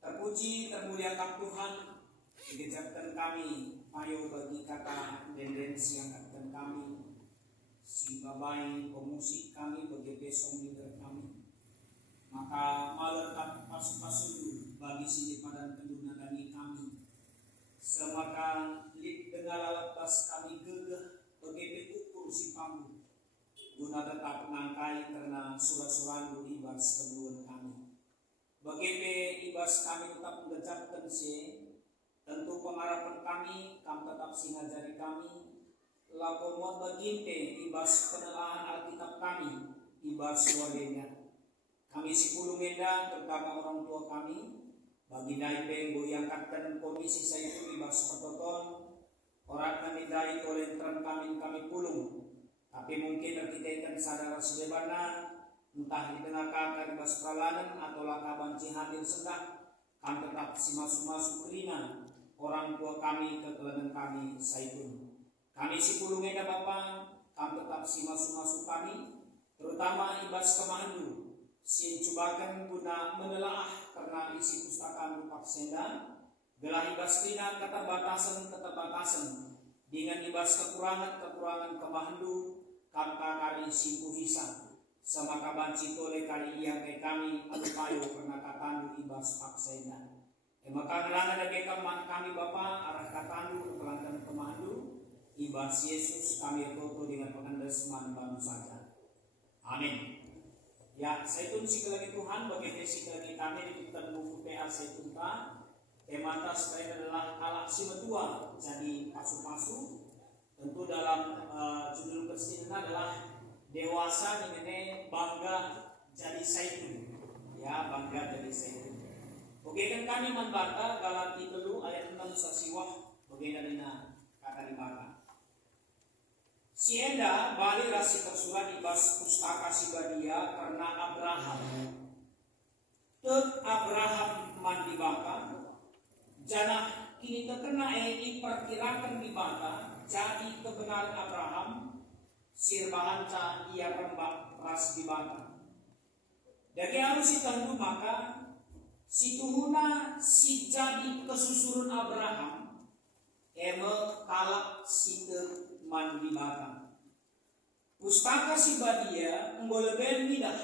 Terpuji termuliakan Tuhan, dikejapkan kami, payo bagi kata tendensi yang akan kami, si babai pemusik kami bagi besok leader kami, maka malerkan pasu-pasu bagi sini padan penduna dani kami, semaka lip dengan lalas kami gegeh bagi ukur si panggung, guna tetap mengangkai karena surat-surat ibas kedua kami. Bagaimana ibas kami tetap mengejapkan si tentu pengharapan kami tetap singajari kami lakukan bagian ibas penelahan Alkitab kami ibas wadenya kami si puluh menda terutama orang tua kami bagi naik goyangkan komisi saya itu ibas pertoton orang kami dari kolentran kami pulung tapi mungkin kita sadar sebebana entah di tengah kakak ibas peralanan atau lakaban cihadir sendak kan tetap si masuk-masuk kerina orang tua kami kekelangan kami saitun kami si puluh meda bapak kan tetap si masuk-masuk kami terutama ibas kemandu si cubakan guna menelaah karena isi pustaka lupak senda gelah ibas kerina keterbatasan dengan ibas kekurangan kemandu kan kari simpu hisap sama kabanci tole kali iya ke kami alupayo karena katandu ibas paksena. Maka ngelana dagi kami Bapa arah katandu kelantan kemandu ibas Yesus kami toto dengan pengandas man saja. Amin. Ya, saya tun sikil lagi Tuhan bagi sikil lagi kami di kitab buku PA saya tunta. Tema atas adalah alak si metua jadi pasu-pasu. Tentu dalam judul Kristen adalah dewasa dengan bangga jadi saitun ya bangga jadi saitun. Oke kan kami membaca Galati 3 ayat 6 sasiwah bagaimana kata dibaca. Si enda balik rasi tersurat ibas pustaka si badia karena Abraham. Abraham man dibaka jana kini terkena diperkirakan dibaka jadi kebenaran Abraham sirbahan ca ia rembak ras dibanta. Dagi harus ditandu maka si tuhuna si jadi kesusurun Abraham eme kalak si man dibanta. Pustaka si badia ngoleben midah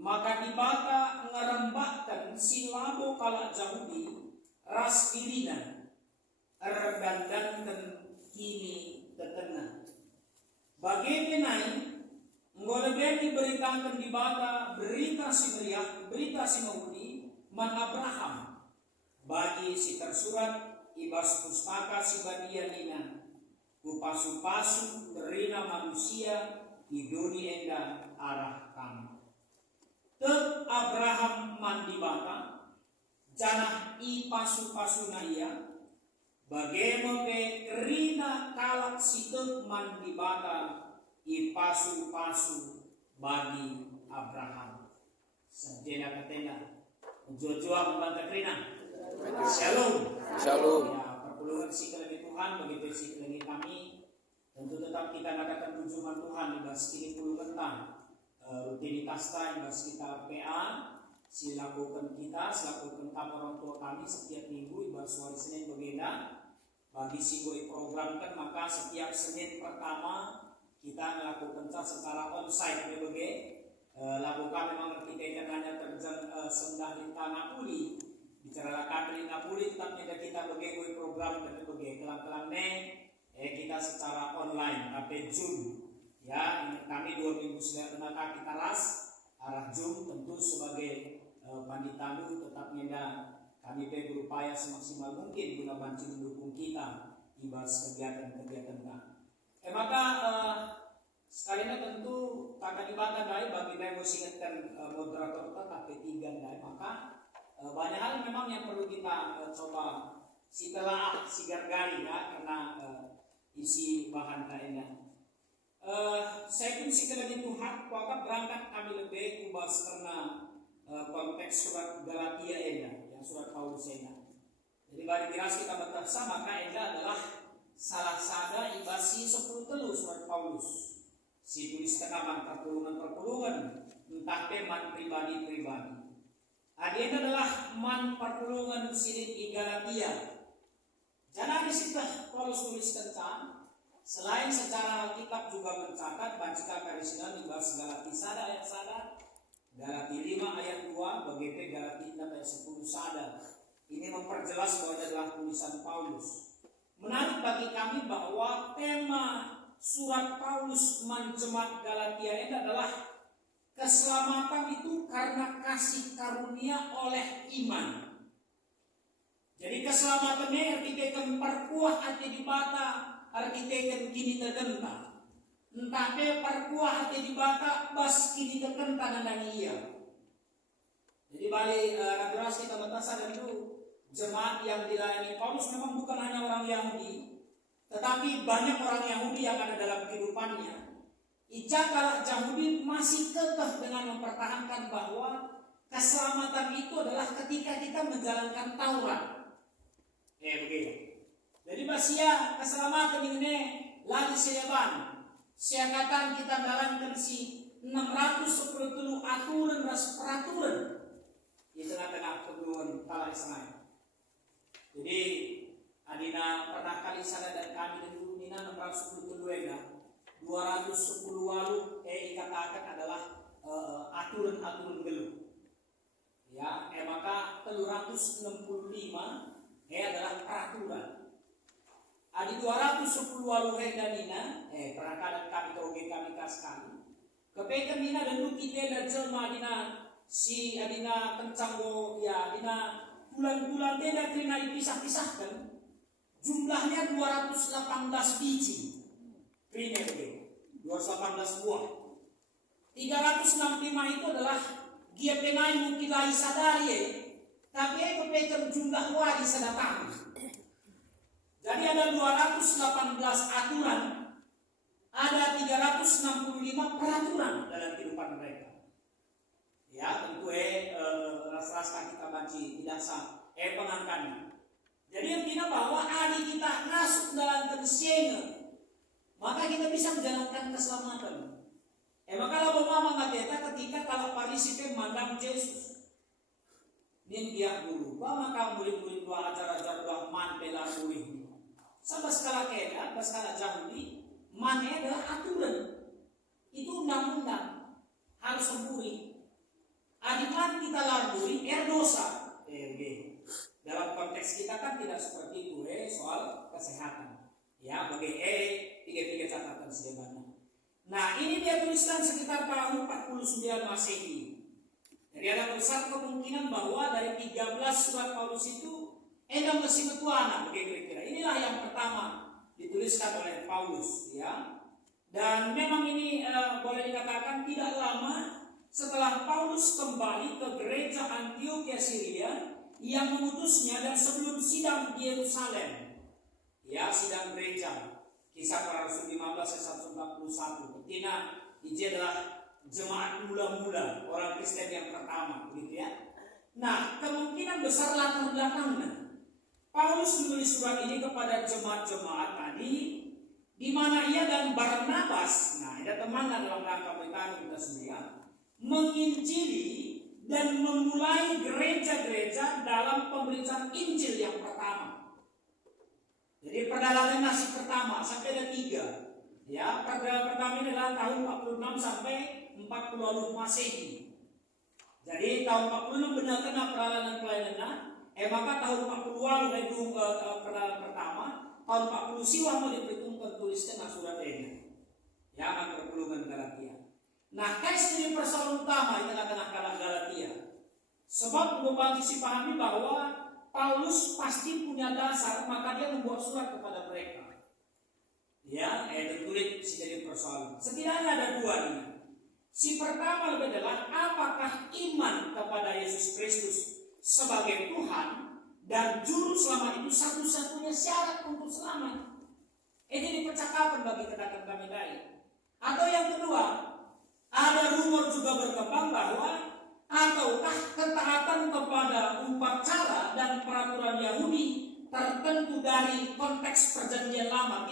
maka dibata ngerembakkan si labo kalak Yahudi ras pilina erdandankan kini terkena. Bagaimana ngoleben diberitakan di bata berita si meriah, berita si Mahudi man Abraham bagi si tersurat ibas pustaka si badia nina kupasu-pasu terina manusia di dunia enda arah kami. Abraham man di bata janah i pasu-pasu naya bagaimana kerina kalak situ man dibata ipasu-pasu bagi Abraham. Sejena ketena jua-jua membantah kerina. Shalom. Shalom. Ya, perpuluhan sikil lagi Tuhan begitu sikil lagi kami. Tentu tetap kita mengadakan kunjungan Tuhan di bas kini puluh tentang rutinitas ibas kita PA. Silakukan kita, silakukan kami orang tua kami setiap minggu ibas hari Senin berbeda. Bagi si boy program kan maka setiap Senin pertama kita melakukan secara onsite berbagai lakukan memang kita hanya terjang sendah di tanah puli bicara kami di Napoli tetapnya kita berbagai program dan berbagai kelang-kelang gereja secara online, tapi Zoom. Ya, kami 2 minggu setelah kita ras arah Zoom tentu sebagai panditandu tetap kami berupaya semaksimal mungkin guna bantu mendukung kita ibas kegiatan-kegiatan kami. Maka sekalian tentu kakak ibatan lain bagi saya mengingatkan moderator kita KP3 lain, maka banyak hal memang yang perlu kita coba setelah sigar-gali ya, karena isi bahan lainnya. Saya pun sekali lagi Tuhan, maka berangkat kami lebih kubas karena konteks surat Galatia yang surat Paulus Jadi bagi kiras kita berkata maka adalah salah sada ibasi 10 telu surat Paulus. Si tulis kenaman perpulungan entah teman pribadi-pribadi. Ini adalah man perpulungan silit di Galatia. Jangan disita Paulus tulis tentang selain secara Alkitab juga mencatat baca karisinan dibahas Galatia sada ayat sada, Galatia 5 ayat 2, begitu Galatia 6 ayat 10 sada. Ini memperjelas bahwa adalah tulisan Paulus. Menarik bagi kami bahwa tema surat Paulus menjemaat Galatia ini adalah keselamatan itu karena kasih karunia oleh iman. Jadi keselamatannya artikan perkuah hati di bata, artikan kini tergenta. Entah perkuah hati di bata, bas kini tergenta dan iya. Jadi balik radurasi kita batasan itu jemaat yang dilayani Paulus memang bukan hanya orang Yahudi, tetapi banyak orang Yahudi yang ada dalam kehidupannya. Kalau Yahudi masih kekeh dengan mempertahankan bahwa keselamatan itu adalah ketika kita menjalankan Taurat. Begini. Jadi basia keselamatan ini lagi seyaban. Saya katakan kita menjalankan si 610 aturan dan peraturan di tengah-tengah perguruan talai sengaja. Jadi adina pernah kali sana dan kami dan dulu nina 610 ya. 210 walu dikatakan adalah aturan-aturan geluh. Ya, maka 365 adalah peraturan. Adi 210 walu danina perangkat kami toge kami kaskan. Kepekan nina dan lu kita dan jelma adina si adina kencanggo ya adina bulan-bulan tidak kena dipisah-pisahkan. Jumlahnya 218 biji. Primer 218 buah. 365 itu adalah dia penai mukilai sadari, tapi kepekan jumlah wadi sedatang. Jadi ada 218 aturan, ada 365 peraturan dalam kehidupan mereka. Ya tentu ras-ras kita banci tidak sah pengangkannya. Jadi artinya bahwa adik kita masuk dalam tensinya, maka kita bisa menjalankan keselamatan. Maka kalau mama ngateta ketika kalau parisipe mandang Yesus, dia guru, maka murid-murid dua ajar-ajar dua man pela murid. Sampai skala kena, skala Yahudi, man adalah aturan. Itu undang-undang harus sempurna. Adiman kita laburi dosa. Dalam konteks kita kan tidak seperti itu soal kesehatan. Ya, bagi tiga catatan sebenarnya. Nah, ini dia tulisan sekitar tahun 49 Masehi. Jadi ada besar kemungkinan bahwa dari 13 surat Paulus itu masih ketuana, kira-kira. Inilah yang pertama dituliskan oleh Paulus, ya. Dan memang ini boleh dikatakan tidak lama setelah Paulus kembali ke gereja Antiochia Syria yang mengutusnya dan sebelum sidang di Yerusalem. Ya, sidang gereja. Kisah para Rasul 15 ayat 141. Ketika ini adalah jemaat mula-mula orang Kristen yang pertama, begitu ya. Nah, kemungkinan besar latar belakangnya Paulus menulis surat ini kepada jemaat-jemaat tadi, di mana ia dan Barnabas, nah ada teman dalam rangka beritahu kita semua, menginjili dan memulai gereja-gereja dalam pemberitaan Injil yang pertama. Jadi perjalanan nasib pertama sampai ada 3. Ya, perjalanan pertama ini adalah tahun 46 sampai 40 Masehi. Jadi tahun 46 benar-benar perjalanan pelayanan. Maka tahun 40 itu perjalanan pertama, tahun 40 siwa mau diperhitungkan tuliskan surat ini. Ya, akan perpulungan Galatia. Nah, teks ini persoalan utama di tengah-tengah Galatia. Sebab membantu si pahami bahwa Paulus pasti punya dasar, maka dia membuat surat kepada mereka. Ya, tertulis jadi persoalan. Setidaknya ada dua ini. Si pertama adalah apakah iman kepada Yesus Kristus sebagai Tuhan dan juru selamat itu satu-satunya syarat untuk selamat. Ini percakapan bagi katakan kami tadi. Atau yang kedua, ada rumor juga berkembang bahwa ataukah ketaatan kepada upacara dan peraturan Yahudi tertentu dari konteks perjanjian lama,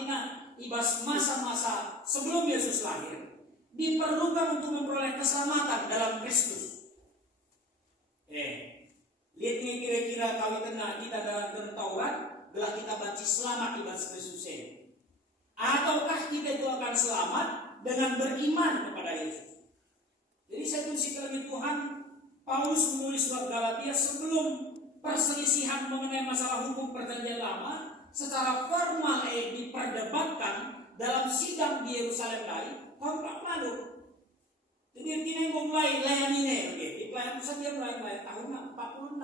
ibas masa-masa sebelum Yesus lahir, diperlukan untuk memperoleh keselamatan dalam Kristus. Lihat nih kira-kira kalau kita dalam Taurat, telah kita baca selamat ibas Kristus. Ataukah kita itu akan selamat dengan beriman kepada Yesus? Jadi saya tulis lagi Tuhan, Paulus menulis surat Galatia sebelum perselisihan mengenai masalah hukum perjanjian lama secara formal diperdebatkan dalam sidang di Yerusalem tadi tahun 40. Jadi ini mulai layani di pelayanan saja mulai tahun 46.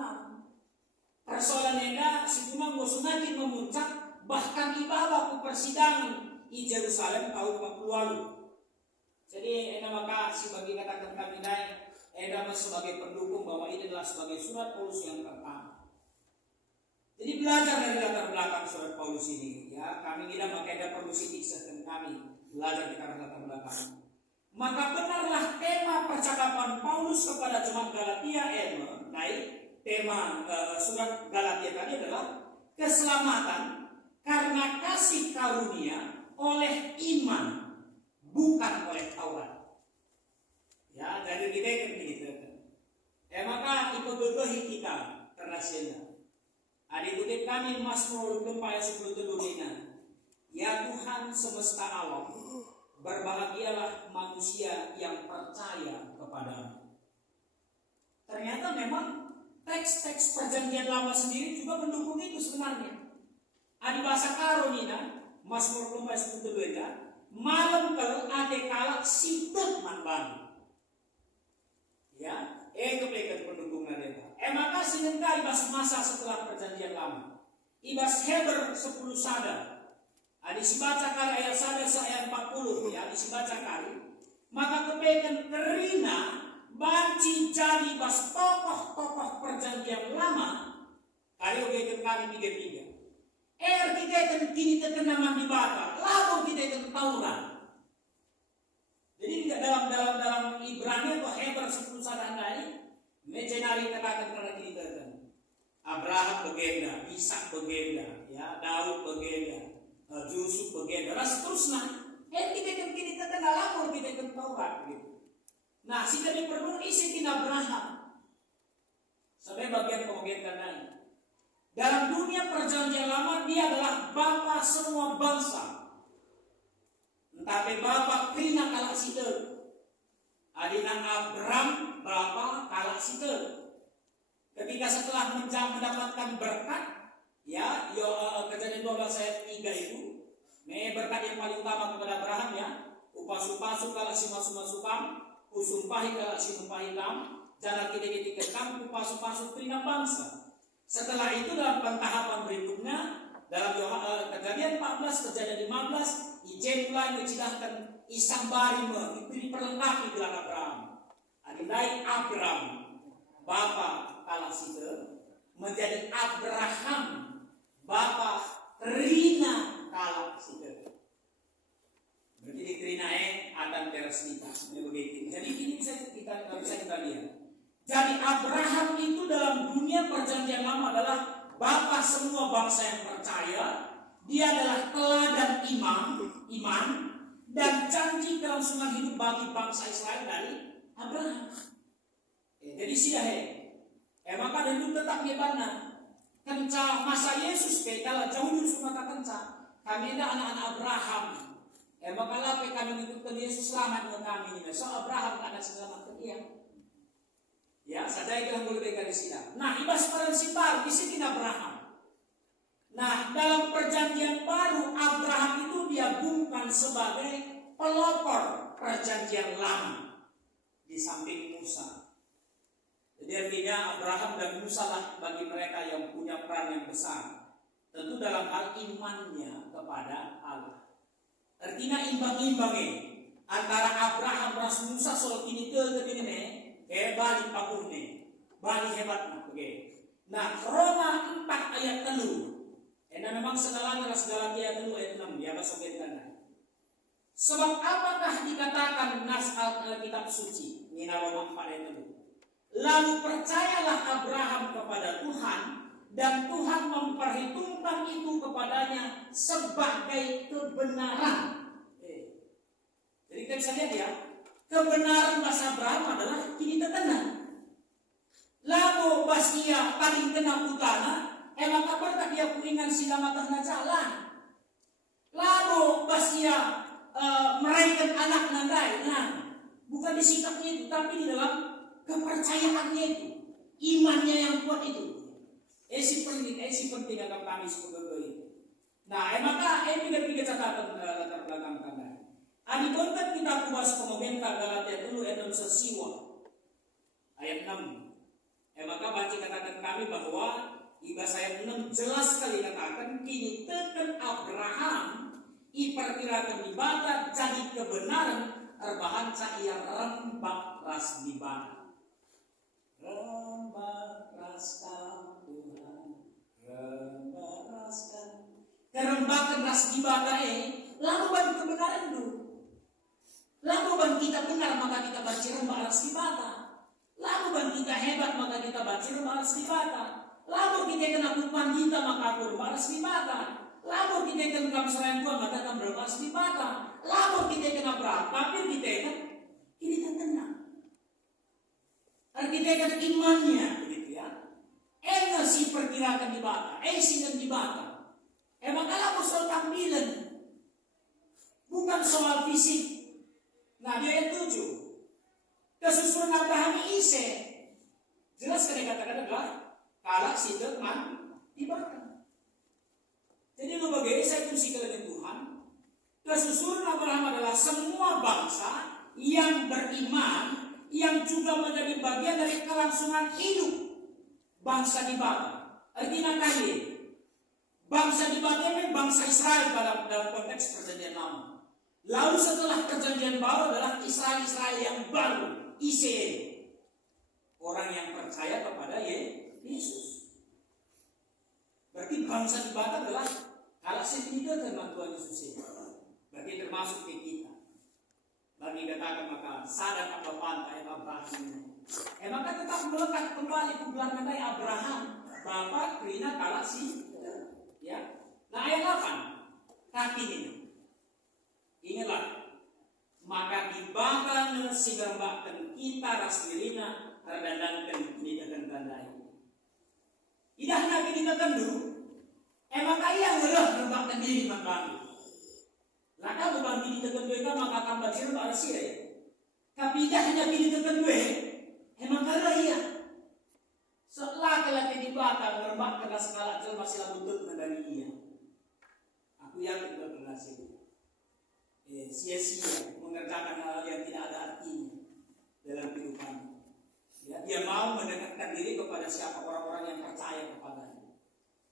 Persoalan ini sejumlah semakin memuncak, bahkan dibawa ke persidangan di Yerusalem tahun 40 lalu. Jadi maka sebagai katakan kami naik sebagai pendukung bahwa ini adalah sebagai surat Paulus yang pertama. Jadi belajar dari latar belakang surat Paulus ini, ya kami tidak mengkaitkan perlu sidik kami belajar di latar belakang. Maka benarlah tema percakapan Paulus kepada jemaat Galatia tema surat Galatia tadi adalah keselamatan karena kasih karunia oleh iman, bukan oleh Taurat. Ya, dari kita kan begitu. Maka ipogogohi kita ternasional. Adik kutip kami Mazmur 24 ayat 10 ini. Ya Tuhan semesta alam, berbahagialah manusia yang percaya kepadamu. Ternyata memang teks-teks perjanjian lama sendiri juga mendukung itu sebenarnya. Ada bahasa Karonina, Mazmur 24 ayat 10 ini. Malam kalau ada kalak sitet manban. Ya, kepekat pendukung mereka. Maka sebentar ibas masa setelah perjanjian lama. Ibas Heber 10 sada. Disibaca kali ayat sada ayat 40 ya, disibaca kali. Maka kepekat terina banci jadi ibas tokoh-tokoh perjanjian lama. Kali kepekat kali 3-3. Kita akan kini terkenaman di bata. Lalu kita akan Taurat. Jadi dalam Ibrani atau Heber 10 sadandai mecenari katakan karena kita Abraham begenda, Ishak begenda, ya Daud begenda, Yusuf begenda, dan seterusnya. Kita kenal lapor kita ke Taurat gitu. Nah, sehingga diperlukan isi Abraham sampai bagian kemudian lain. Dalam dunia perjanjian lama dia adalah bapa semua bangsa. Tapi bapak krina kalak sitel. Adina Abraham bapak kalak sitel. Ketika setelah mendapatkan berkat, ya, Kejadian 12 ayat 3 itu, berkat yang paling utama kepada Abraham ya, upas-upasu kalak simas-sumasukam, usumpahi kalak sinumpahikam, jalan kita kekam, upas-upasu krina bangsa. Setelah itu dalam pentahapan berikutnya, dalam Kejadian 14, Kejadian 15, Ijen mulai mencidahkan isambari itu diperlengkapi gelar Abraham. Adilai Abraham, Bapak Kalasite, menjadi Abraham, Bapak Rina Kalasite. Berarti di Rina Adam Teresmita. Jadi ini bisa kita lihat. Jadi Abraham itu dalam dunia perjanjian lama adalah Bapak semua bangsa yang percaya. Dia adalah teladan iman dan janji kelangsungan hidup bagi bangsa Israel dari Abraham. Jadi sudah maka dulu tetap gimana? Kenca masa Yesus kalau jauh dulu maka kenca. Kami ada anak-anak Abraham. Maka lah kami ikutkan Yesus selamat dengan kami. So Abraham ada selamat ke dia. Ya, saja itu yang boleh dari sini. Nah, ibas prinsipal di sini Abraham. Nah, dalam perjanjian baru Abraham itu dia sebagai pelopor perjanjian lama di samping Musa. Jadi artinya Abraham dan Musa lah bagi mereka yang punya peran yang besar, tentu dalam hal imannya kepada Allah. Artinya imbang-imbangnya antara Abraham dan Musa soal kini ke balik pakuh nih, balik hebatnya. Oke. Nah, Roma 4 ayat 3. Memang segala ayat 3 ayat 6 ya basogetkan. Sebab apakah dikatakan nas Alkitab suci? Ini Roma 4 ayat 3. Lalu percayalah Abraham kepada Tuhan, dan Tuhan memperhitungkan itu kepadanya sebagai kebenaran. Jadi kita bisa lihat ya, kebenaran bahasa Abraham adalah kini terkena. Lalu basia paling kena utana, maka berkat dia kuingan silama karena jalan. Lalu basia meraihkan anak nandai, bukan di sikapnya itu, tapi di dalam kepercayaannya itu, imannya yang kuat itu. Si penting agak kami sebagai itu. Nah, maka tiga catatan latar belakang kami. Adi konten kita kubas pengomenta Galatia dulu ayat 6 sesiwa ayat 6. Maka baca katakan kami bahwa di bahasa ayat 6 jelas sekali katakan kini teken Abraham iperkirakan ibadah jadi kebenaran terbahan ia rembak ras ibadah. Rembak raskan Tuhan, rembak raskan. Kerembakan ras ibadah lalu bagi kebenaran dulu. Lalu bagi kita benar maka kita baca rembak ras ibadah. Lalu bagi kita hebat maka kita baca rembak ras ibadah. Lalu kita kena kupan kita maka aku rembak ras ibadah. Lalu kita kena kamsarayan gua maka akan rembak ras ibadah. Lalu kita kena berat tapi kita kan ini kan tenang. Kita kan imannya begitu ya. Si perkirakan ibadah, singen ibadah. Maka lalu soal tampilan, bukan soal fisik. Nah, dia ayat 7. Kesusunan Abraham Ise. Jelas kan dikatakan adalah kalau si teman ibadah. Jadi lu bagi saya kunci kepada Tuhan. Kesusunan Abraham adalah semua bangsa yang beriman, yang juga menjadi bagian dari kelangsungan hidup bangsa di bawah. Artinya kaya bangsa di bawah ini bangsa Israel dalam konteks perjanjian lama. Lalu setelah perjanjian baru adalah Israel yang baru, Israel, orang yang percaya kepada Yesus. Berarti bangsa di bawah adalah kalau sekitar dengan Tuhan Yesus. Berarti termasuk ke kita. Bagi katakan maka sadar apa pantai Abraham ini. Maka tetap melekat kembali ke belakang Abraham, Bapak Rina Kalasi. Ya. Nah ayat 8 kaki ini. Inilah maka dibangkan sigerbakkan kita rasirina terdandankan didahkan tandai. Tidak hanya kita tendu, maka ia ngelah gerbakkan diri makami. Laka bukan diri tertentu maka akan bacir balasir. Tapi tidak hanya diri tertentu, maka ia setelah kelak dibakar gerbakkan skala jel masih lambut dari ia. Aku yakin berhasil. Sia-sia mengerjakan hal yang tidak ada artinya dalam kehidupannya. Ya, dia mau mendekatkan diri kepada siapa orang-orang yang percaya kepadanya,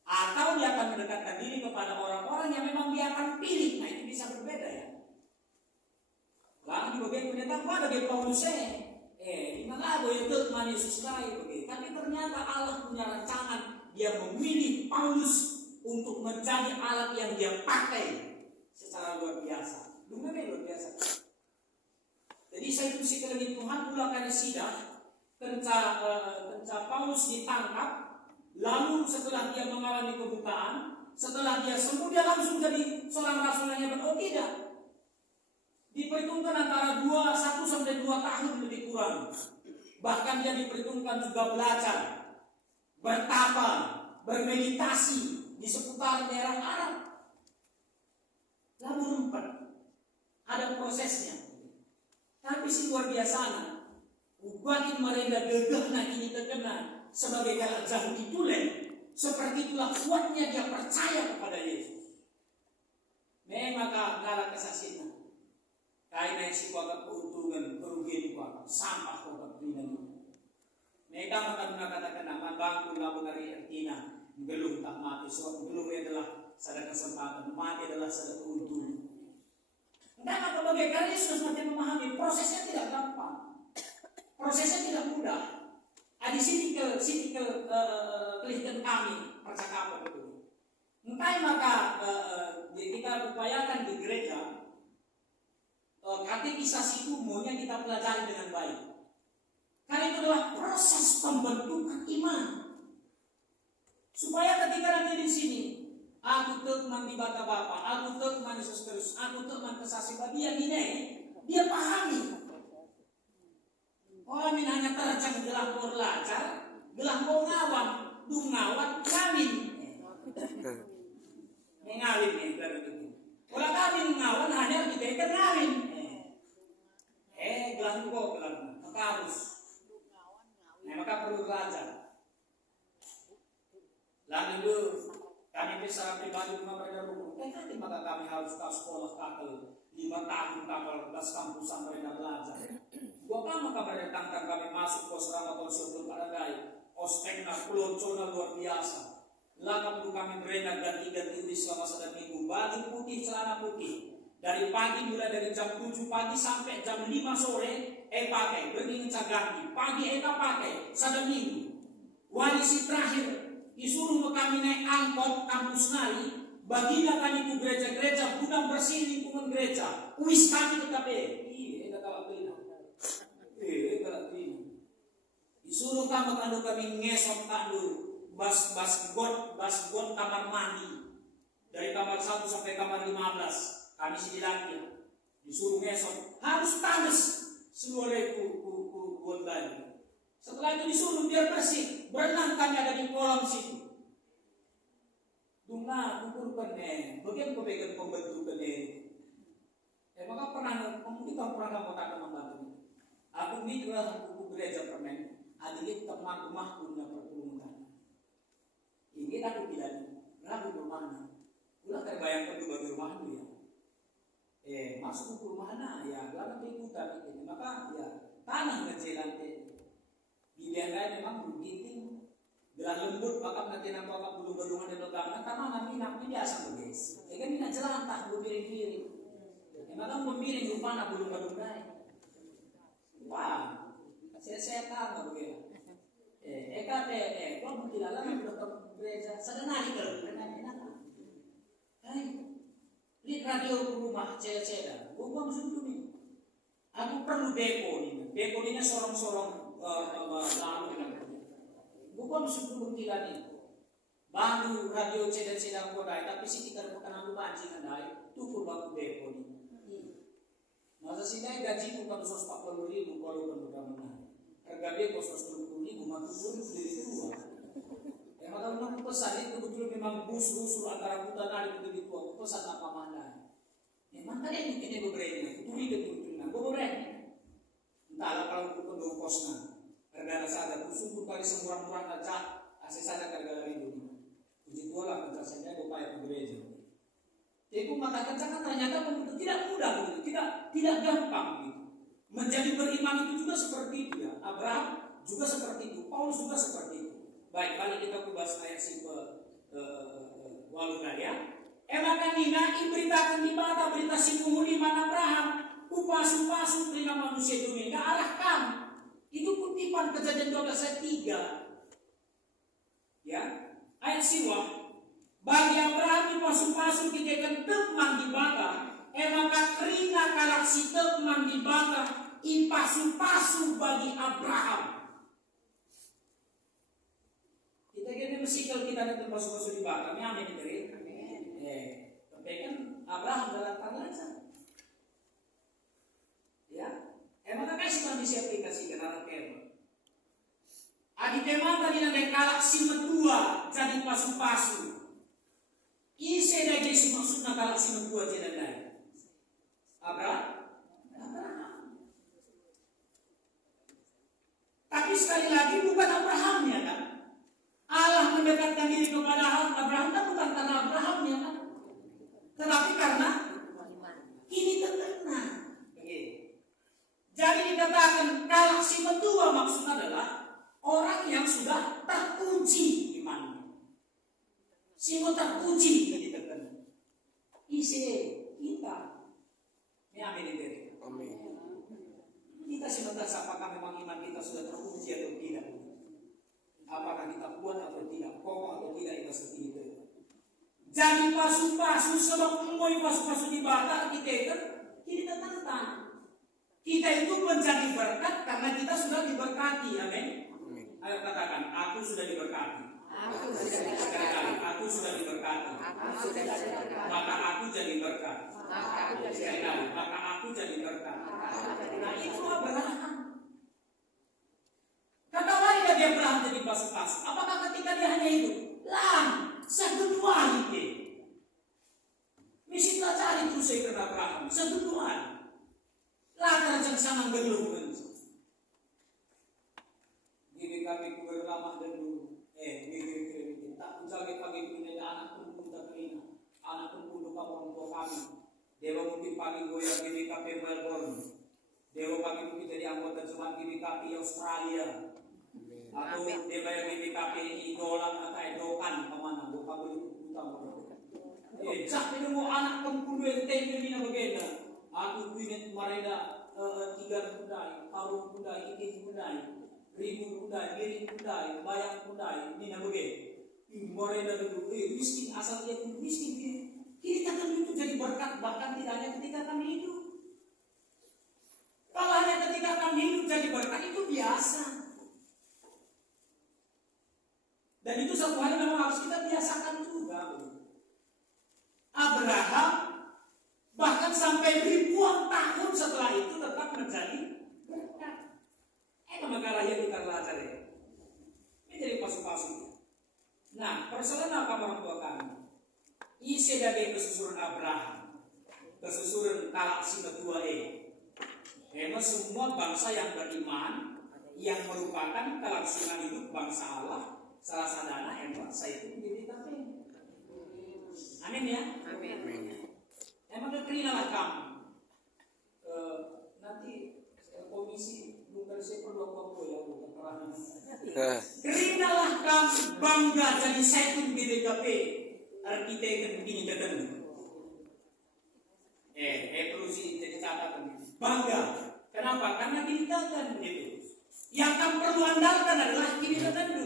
atau dia akan mendekatkan diri kepada orang-orang yang memang dia akan pilih. Nah itu bisa berbeda ya. Lalu di bagian pendatang pada bagian Paulus di mana boleh teman Yesus lain begitu. Tapi ternyata Allah punya rancangan. Dia memilih Paulus untuk menjadi alat yang dia pakai secara luar biasa. Luar biasa. Jadi saya tuliskan lagi Tuhan ulang kali sidang ketika Paulus ditangkap, lalu setelah dia mengalami kebutaan, setelah dia sembuh dia langsung jadi seorang rasul yang hebat. Oh tidak, diperhitungkan antara 1 sampai 2 tahun lebih kurang. Bahkan dia diperhitungkan juga belajar, bertapa, bermeditasi di seputar daerah Arab. Lalu rumput ada prosesnya. Tapi si luar biasa ubatin mereka gegah ini terkena sebagai galak jauh ditulen. Seperti itulah kuatnya dia percaya kepada Yesus. maka ngalah kesaksian. Kaya si kuagat keuntungan, kerugian kuagat, sampah kuagat ini. Mereka akan mengatakan nama bangku labu dari artina, geluh tak mati. So geluh adalah sada kesempatan, mati adalah sada keuntungan. Karena sebagai Yesus makin memahami prosesnya tidak gampang, prosesnya tidak mudah. Ada sini kelihatan kami percakapan itu. Entah maka kita upayakan di gereja. Katekisasi itu maunya kita pelajari dengan baik. Karena itu adalah proses pembentukan iman. Supaya ketika nanti di sini, aku tekman di bata Bapa, aku tekman Yesus Kristus, aku tekman kesasi dia gini, dia pahami. Orang ini hanya terjang gelah belajar, gelah ngawam, ngawat kawin. Ngawin nih, orang kawin ngawan hanya diberikan ngawin. Gelang kok gelang, maka harus. Maka perlu belajar. Lalu kami bisa pribadi mereka nanti maka kami harus ke sekolah kakel 5 tahun kakel ke kampus mereka belajar. Gua maka mereka tangkap kami masuk pos ramah konsul paradai, ospek nak pelonconan luar biasa. Lalu kami berenang ganti-ganti selama 1 minggu, baju putih, celana putih. Dari pagi mulai dari jam 7 pagi sampai jam 5 sore pakai, berdiri ganti. Pagi pakai, 1 minggu. Walisi terakhir disuruh kami naik angkot kampus nari, bagilah kami ke gereja-gereja, gudang bersih lingkungan gereja. Uis kami tetap disuruh kami ngesot kandu bas got kamar mandi dari kamar 1 sampai kamar 15. Kami sini lagi disuruh ngesot harus tanes seluruh buat lagi. Setelah itu disuruh biar bersih, berenang kami ada di kolam situ. Tunggu ukurkan bagian pemegang pembentukan maka pernah kita pernah katakan membantu. Aku ini juga buku gereja permen. Adik teman rumah punya pertumbuhan. Ini aku tidak ragu bermana. Ulah terbayang kedua di rumah itu ya. Masuk ke rumah ya, lalu ikutan ini. Maka ya tanah ngecelan Bibian memang begitu gerak lembut, maka nanti nampak apa bulu-bulungan dan logamnya, karena nanti biasa begitu. Ya kan tidak jalan tak miring-miring. Maka memiring rupanya bulu-bulungan. Wah, saya tahu begitu. Kau tidak lama dokter gereja, sedenari kalau lihat radio rumah ceda, gua sudah nih. Aku perlu depo ini. Depo ini sorong-sorong lalu. Gua sudah tidak nih. Baru radio ceda kodai, tapi sih kita bukan aku pancing andai. Tuh baru depo ini. Masa sih gaji bukan 140.000 kalau benar-benar. Harga dia 120.000, maka turun dari kedua. Maka aku pesan itu betul memang bus antara hutan ada begitu aku pesan apa mana. Memang kan ini mungkin beberapa itu betul nah beberapa. Entahlah kalau aku penduduk kosnya. Karena ada kusuk kali semurah-murah aja asal saja karena itu. Begitu lah kita saja upaya gereja. Jadi mengatakan kan ternyata begitu tidak mudah begitu, tidak gampang begitu. Menjadi beriman itu juga seperti itu ya. Abraham juga seperti itu, Paulus juga seperti itu. Baik, kali kita bahas ayat waluna ya. Maka nina beritakan di bata berita sinuhun iman Abraham. Upasu-pasu perintah manusia dunia ke arah kamu. Itu kutipan Kejadian 12 ayat 3. Ya, ayat siwa. Bagi Abraham upasu-pasu kita teman di bata. Maka kerina kalaksi teman di bata. Ipasu-pasu bagi Abraham. Kita kira mesikal kita nanti masuk di bawah kami amin dari. Tapi kan Abraham dalam tangan aja. Ya, emang kasih manusia aplikasi kenal kem. Adi teman tadi nanti galaksi metua jadi pasu-pasu. Isi lagi si maksudnya galaksi metua jadi nanti. Abraham. Tapi sekali lagi bukan Abrahamnya kan. Allah mendekatkan diri kepada Abraham kan bukan karena Abrahamnya kan, tetapi karena Jadi dikatakan kalau si mentua maksudnya adalah orang yang sudah teruji imannya. Si teruji dikatakan. Isi kita. Ini amin ini. Amin. Kita sebentar apakah memang iman kita sudah teruji atau tidak? Apakah kita kuat atau tidak? Kokoh atau tidak kita seperti itu? Jadi pasu-pasu sebab umumnya pasu-pasu dibakar kita tentang. Kita itu menjadi berkat karena kita sudah diberkati. Amin. Ayo katakan, aku sudah diberkati. Sekali-kali, aku sudah diberkati. Maka aku jadi berkat. Sekali-kali, maka aku jadi berkat. Nah itu Abraham. Kata warga dia Abraham jadi pasu-pasu. Apakah ketika dia hanya itu? Seduduan itu. Misi telah cari terus saya kena Abraham. Seduduan. Latar yang sangat berlebihan. Gini kami berlama dulu. Gini tak menjaga kami punya anak pun tak kena. Anak pun kamu orang tua kami. Dewa mungkin pagi goyang GBKP Melbourne. Dewa pagi mungkin jadi anggota jemaat GBKP Australia. Atau dewa yang GBKP idolan atau edokan kemana? Bukan boleh utama. Cak ini mau anak kempul yang tempel ini bagaimana? Aku ingin mereka 3 kudai, paruh kudai, ikin kudai, ribu kudai, giring kudai, bayang kudai, ini bagaimana? Mereka dulu, miskin asal dia pun miskin. Kita kan itu jadi berkat bahkan tidak hanya ketika kami hidup. Kalau hanya ketika kami hidup jadi berkat itu biasa. Dan itu satu hal yang memang harus kita biasakan juga. Abraham bahkan sampai ribuan tahun setelah itu tetap menjadi berkat. Maka lahir kita belajar ya. Ini jadi pasu-pasu. Nah, persoalan apa orang tua kami? Isi dari kesusuran Abraham, kesusuran kalak si ketua Emang semua bangsa yang beriman, yang merupakan kelangsungan hidup bangsa Allah, salah sadana emang saya itu menjadi kafir. Amin ya. Amin. Emang kekeringan kamu. Nanti komisi bukan saya perlu apa ya bukan terakhir. Keringalah kamu bangga jadi sekun BDKP arsitek begini tertentu. Perlu sih jadi catatan bangga. Kenapa? Karena kita kan begitu. Yang akan perlu andalkan adalah kini tertentu.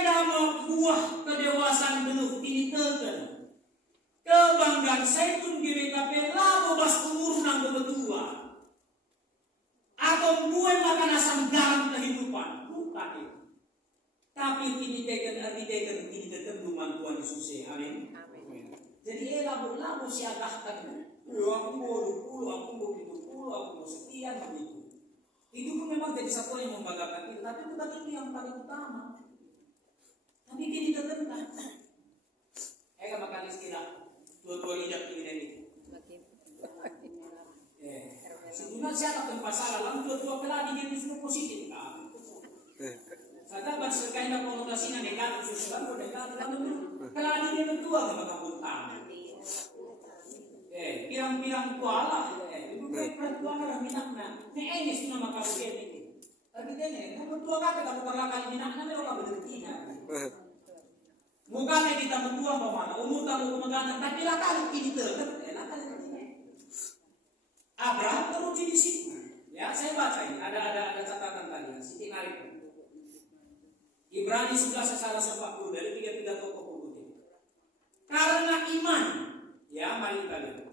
Nama buah kedewasaan dulu kini tertentu. Kebanggaan saya pun GBKP labo bas umur nang betua. Atau buah makan asam garam kehidupan. Bukan itu. Tapi kini teken kini tertentu mantuan Yesus. Amin. Jadi labo siagahkan. Aku mau sekian begitu. Itu pun memang jadi satu yang membanggakan kita. Tapi bukan itu yang paling utama. Tapi kini tertentu. Makan istilah. Dua-dua lidah ini. Sebenarnya siapa yang pasaran? Lalu dua-dua peladi dia semua positif. Saya dapat sekainya konotasinya negatif. Sesuatu negatif. Peladi dia berdua sama kamu utama. Pirang-pirang kuala. Ibu perempuan orang minaknya. Ini semua maka begini. Tapi ini, kamu berdua kata kamu terlalu minaknya, mereka kamu berhentinya. Mukanya kita mentua bagaimana? Umur kamu kemegahan, tapi lah kali ini terdekat. Abraham teruji di situ. Ya, saya baca ini. Ada catatan tadi. Siti narik. Ibrani 11 secara 40 dari 33 tokoh putih. Karena iman, ya mari kalian.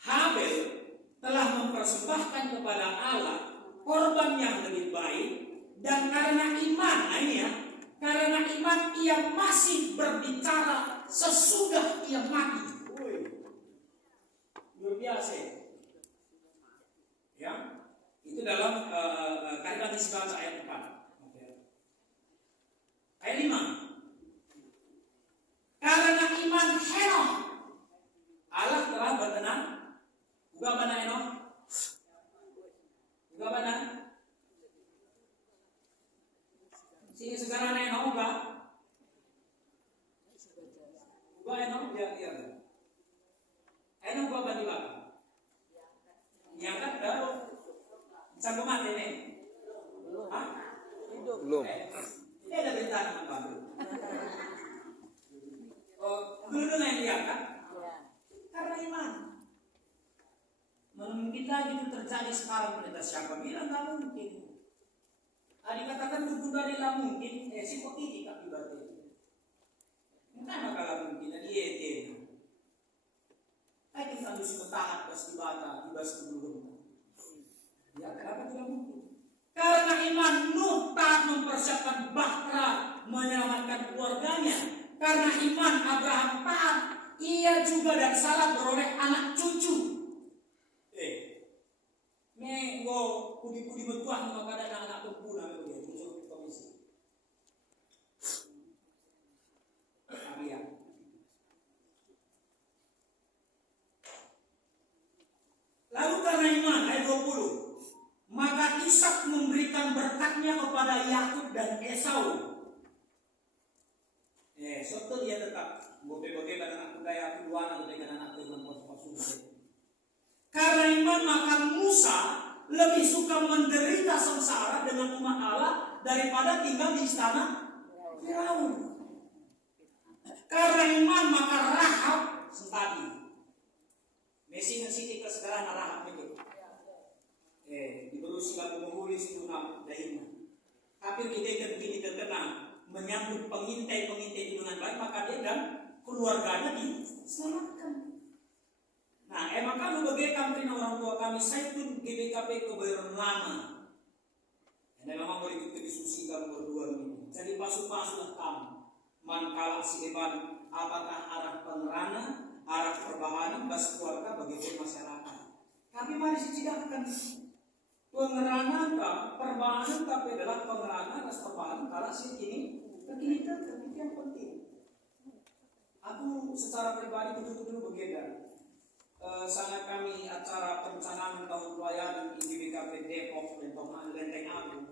Habel telah mempersembahkan kepada Allah korban yang lebih baik dan karena iman, ini ya. Karena iman ia masih berbicara sesudah ia mati. Luar biasa. Ya, itu dalam kalimat Isbal ayat 4. Ayat 5. Karena iman Henokh Allah telah berkenan. Bukan mana Henokh? Bukan mana? Sini sekarang Henokh bukan? Bukan Henokh? Ya. mungkin lagi itu terjadi sekarang. Pendeta siapa bilang nggak mungkin? Dikatakan dukun dari lah mungkin. Si pokoknya kaki berarti. Mana kalau mungkin ada dia. Kita harus bertahan pas dibata, dibas sebelum. Ya kenapa tidak mungkin? Karena iman Nuh taat mempersiapkan bahtera menyelamatkan keluarganya. Karena iman Abraham taat, ia juga dan Sarah beroleh anak cucu. Nih gua pudi-pudi bertuah kepada anak kepuna begitu muncul komisi. Lalu karena iman ayat 20, maka Ishak memberikan berkatnya kepada Yakub dan Esau. Soto dia tetap bobe-bobe pada anak budaya kedua atau dengan anak dengan pos-pos. Karena iman maka Musa lebih suka menderita sengsara dengan umat Allah daripada tinggal di istana Firaun. Karena iman maka Rahab sentadi. Mesi ngasih kesederhana Rahab itu. Diberi sila pengulis itu dahina. Tapi kita begini terkena menyambut pengintai-pengintai itu dengan baik, maka dia dan keluarganya diselamatkan. Nah, maka lu bagaikan orang tua kami saya pun GBKP kebayoran lama. Dan memang boleh kita diskusi kalau berdua ini. Jadi pasu-pasulah kamu. Manakala si depan apakah arah pengerana, arah perbahanan, bas keluarga bagaimana masyarakat. Tapi mari dicidakkan pengerana perbahanan tapi adalah pengerana bas perbahanan kalau si kini itu yang penting. Aku secara pribadi betul-betul berbeda. Sangat kami acara perencanaan tahun pelayanan di GBKP Depok dan Lenteng Agung.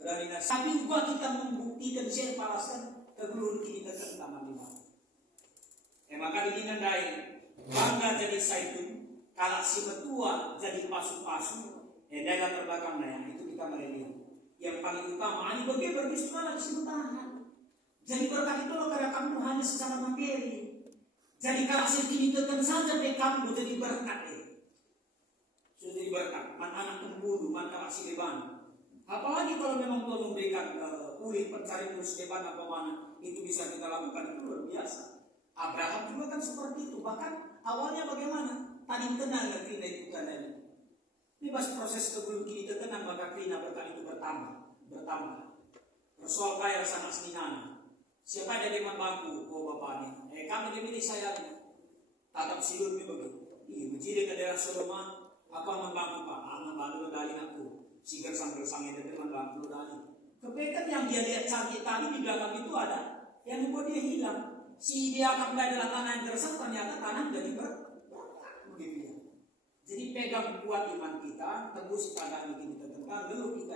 Tapi juga kita membuktikan saya palaskan kegelur kita tentang di mana. Maka diinandai bangga jadi saitun, kalau si betua jadi pasu-pasu, daerah terbelakangnya itu kita melihat. Yang paling utama ini bagi sekolah di sini tahan. Jadi berkat itu karena kamu hanya secara materi. Jadi kalau segini tekan saja kamu jadi berkat sudah jadi berkat. Anak pembunuh, maka kasih beban. Apalagi kalau memang Tuhan memberikan kulit pencari terus beban apa mana, itu bisa kita lakukan, itu luar biasa. Abraham juga kan seperti itu. Bahkan awalnya bagaimana? Tadi tenang ya krina itu kan ini. Ini pas proses sebelum kini terkenang maka krina berkat itu bertambah. Persoal kaya sana seninana. Siapa ada yang membantu? Oh bapaknya. Kami dimilih saya. Tatap silur ini begitu. Berjiri ke daerah Sodoma. Apa membantu Pak? Membantu dari aku. Si gersang-gersang itu membantu dari. Kepekan yang dia lihat cantik tadi di belakang itu ada yang membuat dia hilang. Si dia akan adalah tanah yang gersang, ternyata tanah jadi berkah. Begitu ya. Jadi pegang kuat iman kita, tembus keadaan ini kita tentang, lalu kita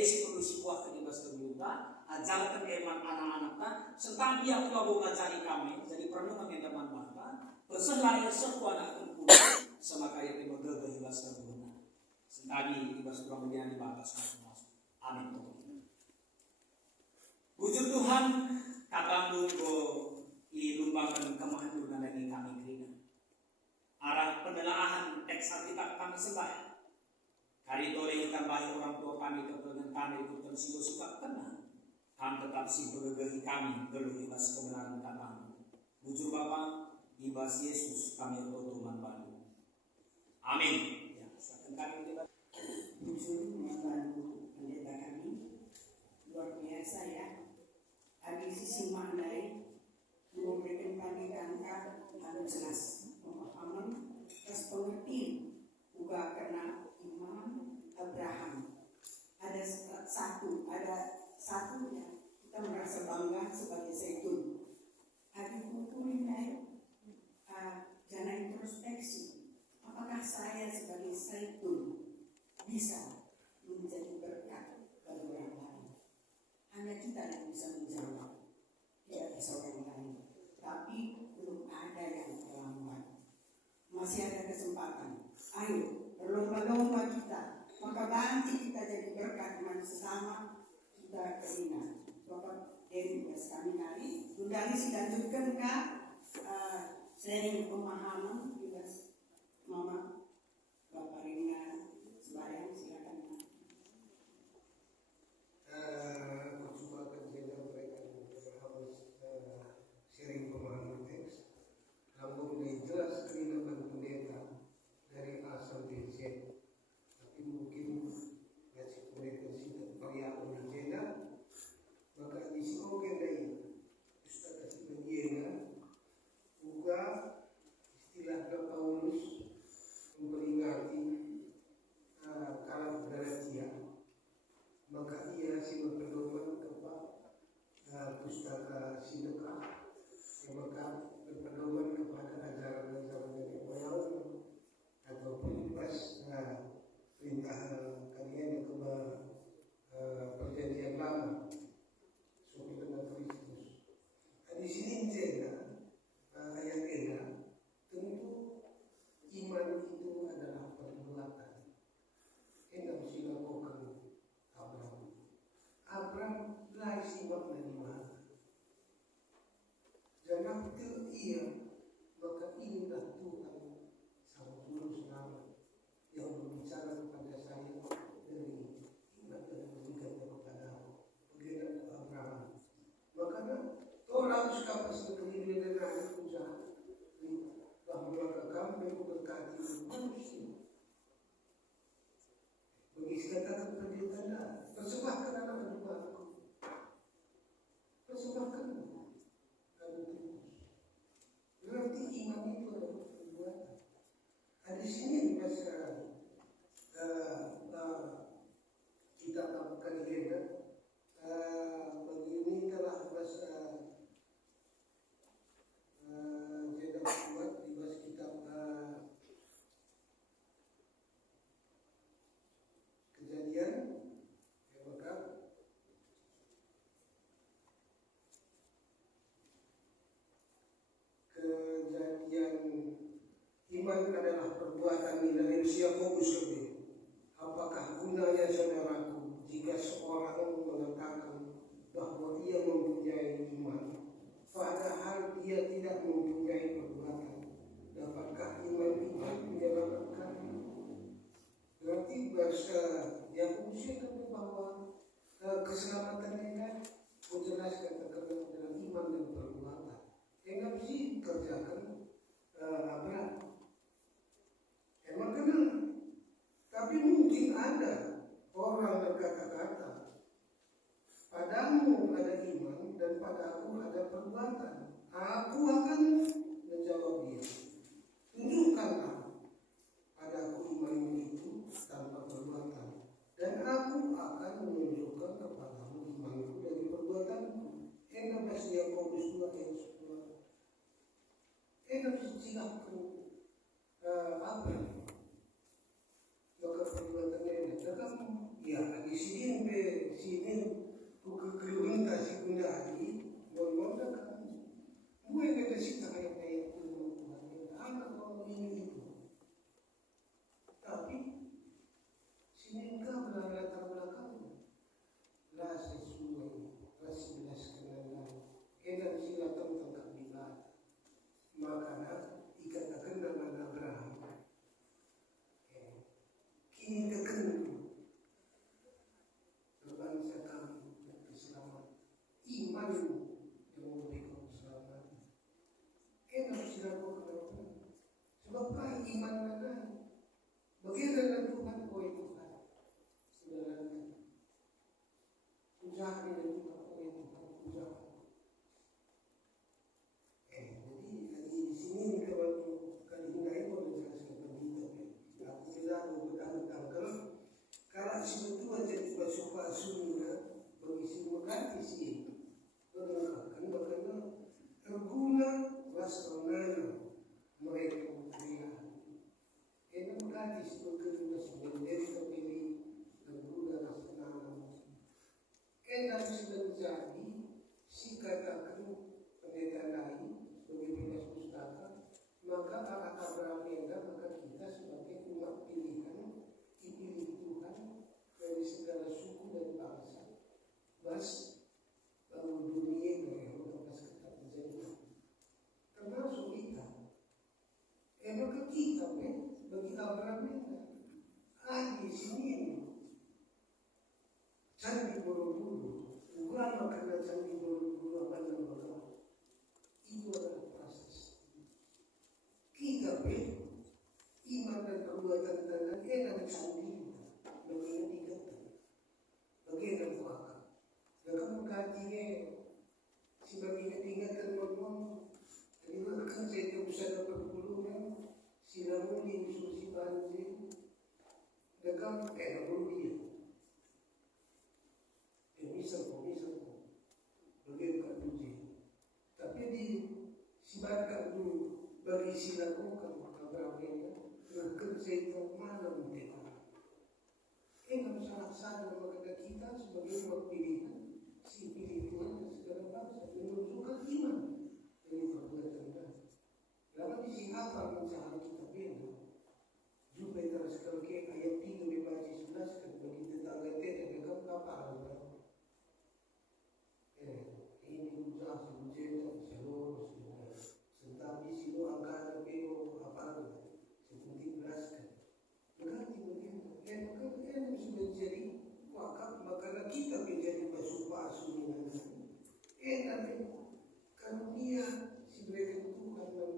si perlu sebuah kedibas terbuka, ajarkan iman anak-anaknya, serta dia telah mengajari kami, jadi perenungan yang teman-teman, berselaya sebuah anak kumpul, sama kaya yang bergegah dibas terbuka. Sentadi dibas kurang lebih dibatas masuk. Amin. Puji Tuhan, kata nunggu dilumbangkan kemahanduran dari kami kerina. Arah penelaahan teks Alkitab kami sembah. Hari itu tambahi orang tua kami dengan kami itu tersigo suka kena. Kami tetap si bergegahi kami geluh ibas kebenaran kami. Bujur Bapa, ibas Yesus kami tutuman bantu. Amin. Ya, silakan kami kita. Bujur membantu pendeta kami luar biasa ya. Habis sisi maknai memberikan kami angka harus jelas pemahaman terus pengertian juga karena iman Abraham ada satunya kita merasa bangga sebagai zaitun. Hari kumpulnya jangan introspeksi. Apakah saya sebagai zaitun bisa menjadi berkat bagi orang lain? Hanya kita yang bisa menjawab, tidak bisa orang lain. Tapi belum ada yang terlambat. Masih ada kesempatan. Ayo berlomba-lomba kita. Maka bantu kita jadi berkat dengan sesama kita kerina. Bapak Dewi kami hari. Undang dilanjutkan sharing pemahaman juga Mama kami dari Yakobus lebih. Apakah gunanya saudaraku jika seorang mengatakan bahwa ia mempunyai iman, padahal dia tidak mempunyai perbuatan? Dapatkah iman itu menyelamatkan? Berarti bahasa Yakobus itu bahwa keselamatan ini menjelaskan terkait dengan iman dan perbuatan. Yang harus dikerjakan Abraham. Emang benar. Tapi mungkin ada orang berkata-kata, padamu ada iman dan padaku ada perbuatan. Aku akan menjawab dia, tunjukkanlah padaku imanmu itu tanpa perbuatan, dan aku akan menunjukkan kepadamu imanku dari perbuatanku. Enggak bahasa Yakobus 2 ayat 10. Enggak bisa silahkan apa? Maka perbuatannya dalam ya di sini kekelunta si bunda lagi mohon kan gue yang ada sih kayak anak orang ini itu, tapi sini enggak berlatar belakang lah sesuai lah 11 kenalan edan sila tentang kebilaan makanya ikatakan dengan Abraham kini tekan berbangsa kami dan keselamatan iman yang memberikan keselamatan. Kenapa dilakukan? Sebab kah iman mana? Bagaimana Tuhan kau itu kan? Saudara, usaha ini Tuhan kau itu kan usaha. Jadi di sini kalau kali ini aku menjelaskan kita. Aku tidak bertanggal kalau sebetulnya jadi basuh-basuhnya mengisi mengganti sih mengatakan makanya terguna wasrona mereka pria ini mengganti sebetulnya menjadi terpilih terguna wasrona enak sudah jadi si katakan pendeta lain sebagai bebas pustaka maka akan berbeda maka kita sebagai umat pilihan dipilih Tuhan dari segala suku dan bangsa bas bangun dunia dari bas kita menjadi termasuk kita maka kita bagi Abraham di sini Candi Borobudur bukan karena Candi Borobudur apa namanya itu adalah proses kita iman dan perbuatan tangan enak candi bagaimana digatan bagaimana kuaka dan kamu kajinya si bagaimana digatan ngomong jadi bahkan saya tak usah dapat perpuluhan silamu di diskusi banjir dan kamu perlu dia misal bagaimana uji tapi di sibarkan dulu bagi silakukan berapa kerja itu mana mereka nggak salah sadar kepada kita sebagai umat pilihan si pilih Tuhan segala bangsa menunjukkan iman dari perbuatan kita lalu di sini apa mencari kita beda juga itu sekali ke ayat 3 di baca 11 kan bagi tetangga tidak dekat apa ini usaha sebuah seluruh tetapi silo angka pero apa seperti belaskan berarti begitu maka sudah jadi wakaf maka kita menjadi basuh-basuh tapi karunia si mereka Tuhan dan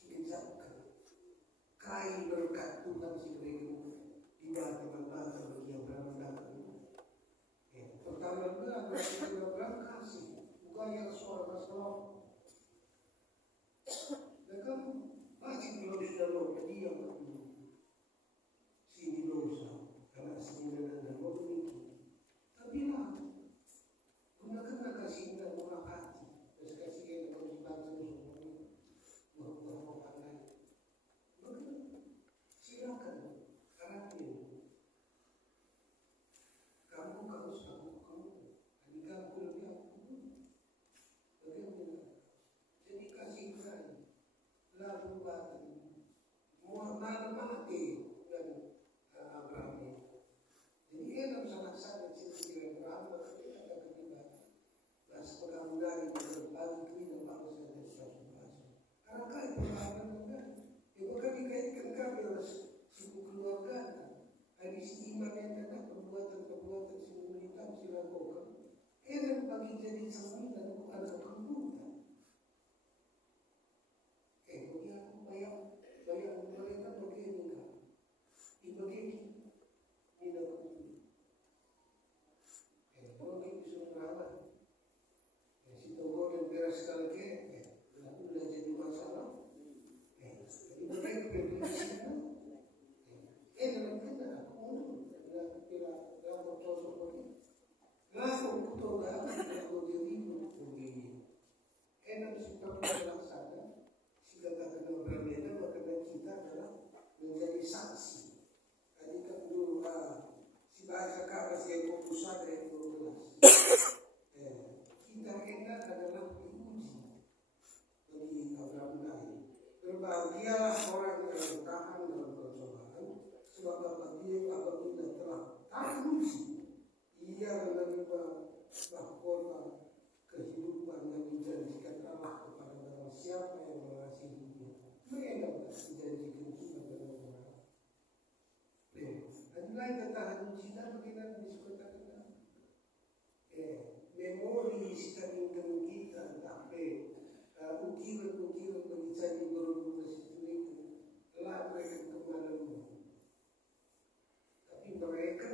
si kejakan kain berkat Tuhan si mereka di bawah bagi Abraham datang pertama adalah Abraham kasih bukan yang seorang masalah. Dan masih belum sudah loh dia sini dosa karena sini dan mau begitu. Tapi lah gunakan kasih dan murah hati. Terus kasih yang kau dibantu semua buah pandai. Maka silakan karena kamu harus kamu adik kamu lebih aku bagaimana jadi kasih lalu batin mau mati dan Abraham ini. Jadi dalam salah satu ciri Abraham kita terlibat bahas pengambilan berbagi kritik bangsa dan bangsa. Karena kan Abraham juga, bukan dikaitkan kami oleh suku keluarga. Hadis iman yang tentang perbuatan-perbuatan simulitan silakokan. Dan bagi jadi sami dan bukan kebutuhan. Bagi aku bayang mereka begini kan. Dibagi tidak kebutuhan. Kalau kita sudah merawat, si togo dan beras sekali ke, aku sudah jadi masalah. Jadi mereka berdiri dalam kita aku dalam proses begini. Lalu kutoga aku jadi begini. Enak seperti terlaksana. Jika kata berbeda, maka kita adalah menjadi saksi. Tadi kan dulu si bahasa kata si Pusat dari 12. Kita enak adalah diuji bagi Abraham lain. Berbahagialah orang yang bertahan dalam percobaan, sebab apabila telah teruji, ia menerima mahkota kehidupan yang dijanjikan Allah kepada barang siapa yang mengasihinya. Mereka dijanjikan kita kepada orang. Adalah ketahan uji dan bagaimana disebutkan. Memori sekarang kita tapi ukiran-ukiran bagi saya berhubungan itu telah mereka kemana-mana. Tapi mereka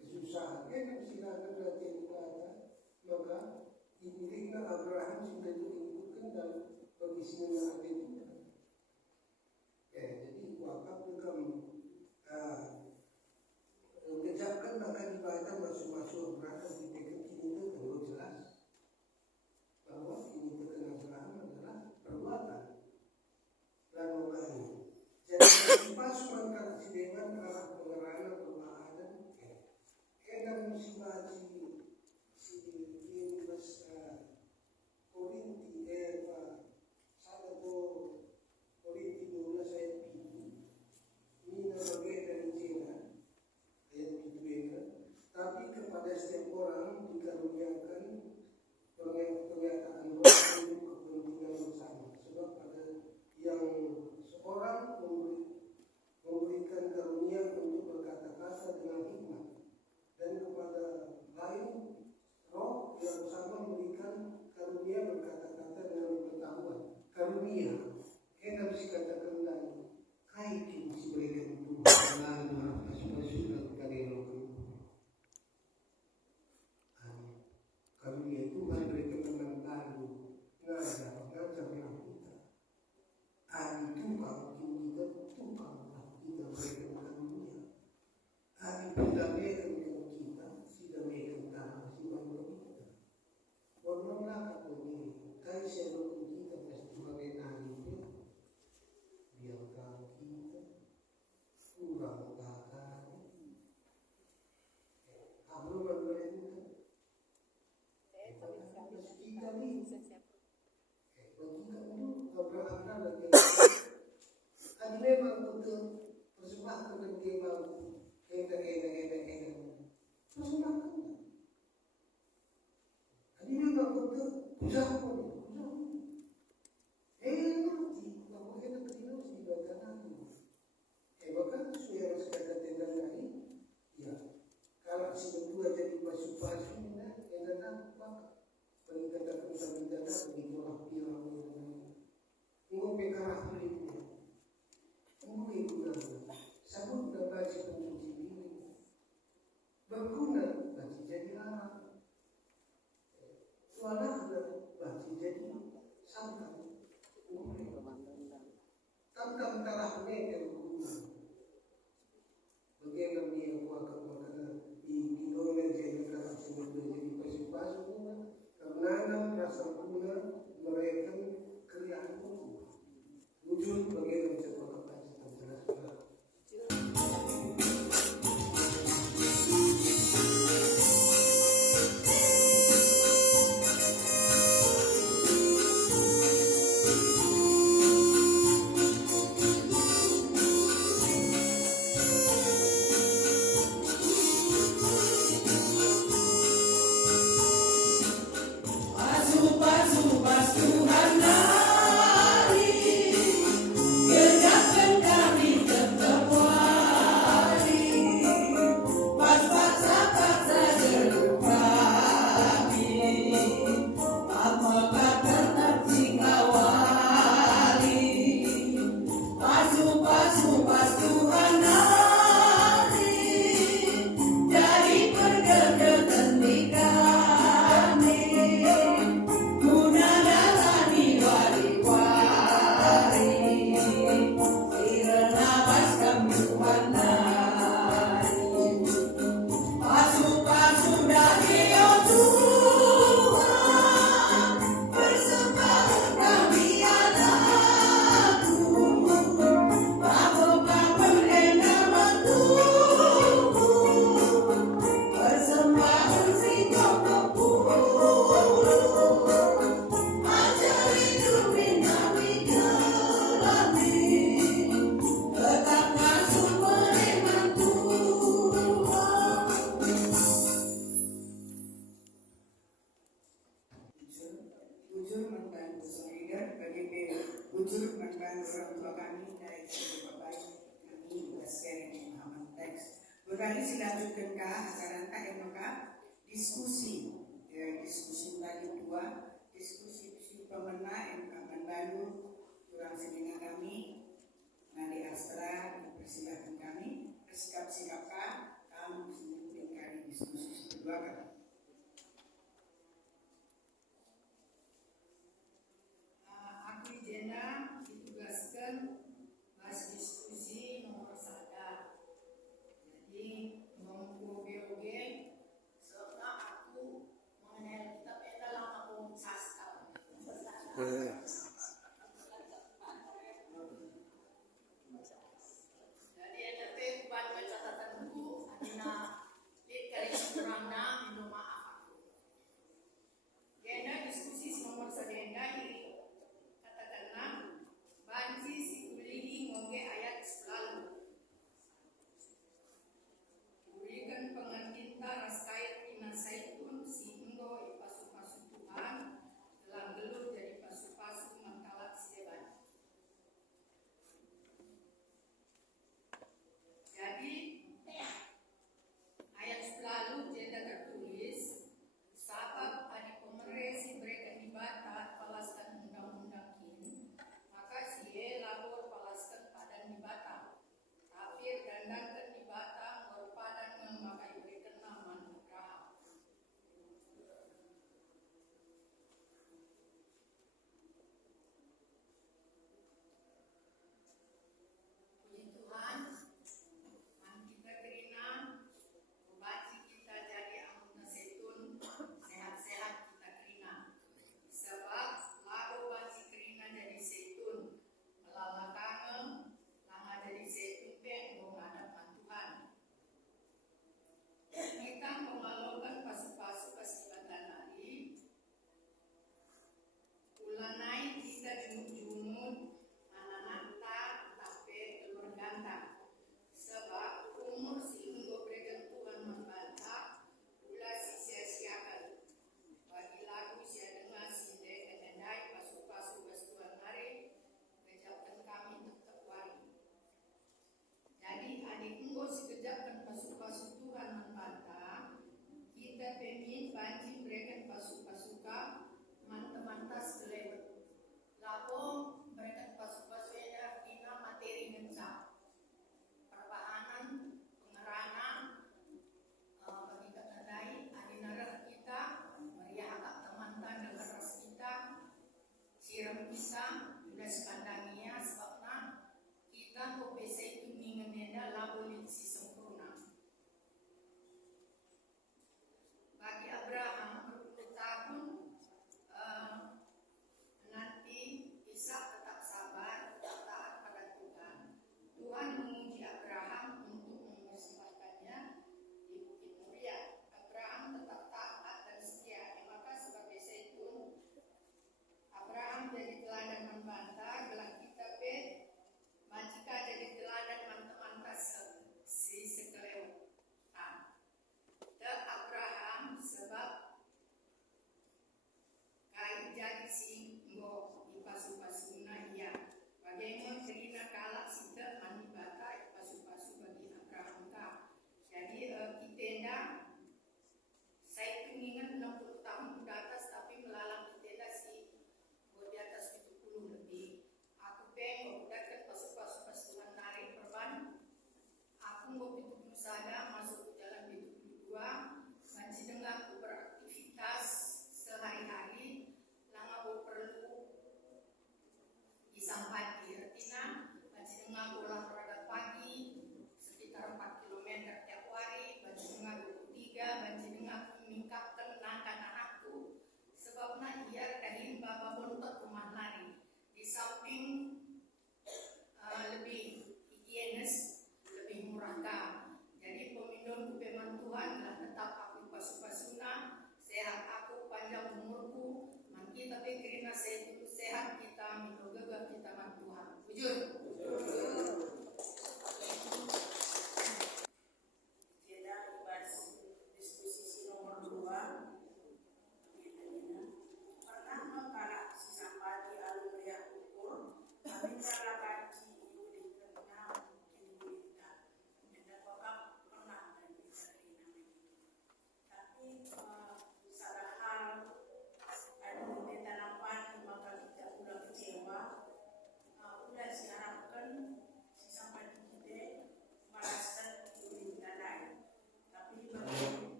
kesusahannya kan silakan latihan ibadah, maka didiliklah Abraham sudah diikutkan dalam bagi semuanya itu. Jadi wakaf juga mengejarkan maka ibadah masuk-masuk Abraham di dekat ini itu kalau jelas bahwa ini terkena Abraham adalah perbuatan dan mengalir. Jadi pasukan kata si Dewan arah pengerangan pemahaman dan musibah si ini Korinti satu Korinti 12 ayat 7 ini bagian dari Cina ayat 7 tapi kepada setiap orang dikaruniakan pernyataan roh untuk kepentingan bersama sebab pada yang seorang memberikan karunia untuk berkata-kata dengan hikmat dan kepada lain roh yang sama memberikan karunia berkata-kata dengan pengetahuan. Karunia kita harus katakan lain kaitin si mereka itu lalu masuk dari roh. Karunia itu mereka memang lalu ngajar kita. Itu kalau kita tukang kita mereka karunia. Tidak mereka kita tidak mereka si bangsa kita. Warna kata ini kai sebab kita pasti mengenali itu biar kita kurang takkan. Kamu mengenali itu. Kita ni Abraham lagi. Ada memang betul persembahkan dan dia mau persembahkan. Ada memang betul usahakan. Nanti bahwa kita terus dibacakan. Bahkan saya harus kata tentang lain. Ya, kalau si berdua jadi pasu-pasu, yang datang apa? Peningkatan dana bagi orang pirang ini pekarah kulitnya ini guna sabun dan baju pencuci diri berguna baju jadi larang wadah baju jadi santan tam tarah mereka berguna bagaimana dia kuat makanan di dolen jadi kalau sudah jadi pasu-pasu menanam rasa guna mereka kriaku wujud bagaimana sekolah pasti terjelas orang tua kami dari Bapak kami sharing pemahaman teks. Berani silanjutkan ke acara tak maka diskusi tadi dua diskusi pemenang MK Mandalu kurang sedengar kami nanti Astra dipersilakan kami bersikap-sikap kami sebelum kali diskusi kedua kami. Aku Jena ditugaskan bahas diskusi nomor 1. Jadi ngomong BOG serta aku mengenai kitab dalam aku sastra. Jadi ada buat catatan buku adina lihat kurangnya minta maaf aku. Jena diskusi nomor 1 ini katakanlah banci si ulihi ngoge ayat selalu berikan pengertian raskait inasaitun si enggo ipasu-pasu Tuhan dalam gelut dari pasu-pasu mangkala seban. Jadi ayat selalu jeda tertulis sabab ada pemeresi mereka ibadah palaskan undang-undang ini maka sie lapor palaskan padan